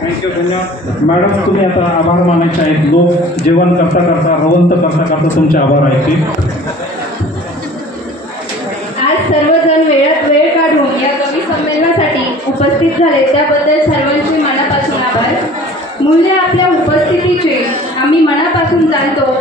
थँक्यू, धन्यवाद. मॅडम, तुम्ही आता आभार मानायचे आहेत. लोक जेवण करता रवंत करता तुमचे आभार आहेत. आज सर्वजण वेळ काढून या कवी संमेलनासाठी उपस्थित झाले त्याबद्दल सर्वांचे मनापासून आभार. मूल्य आपल्या उपस्थितीचे आम्ही मनापासून जाणतो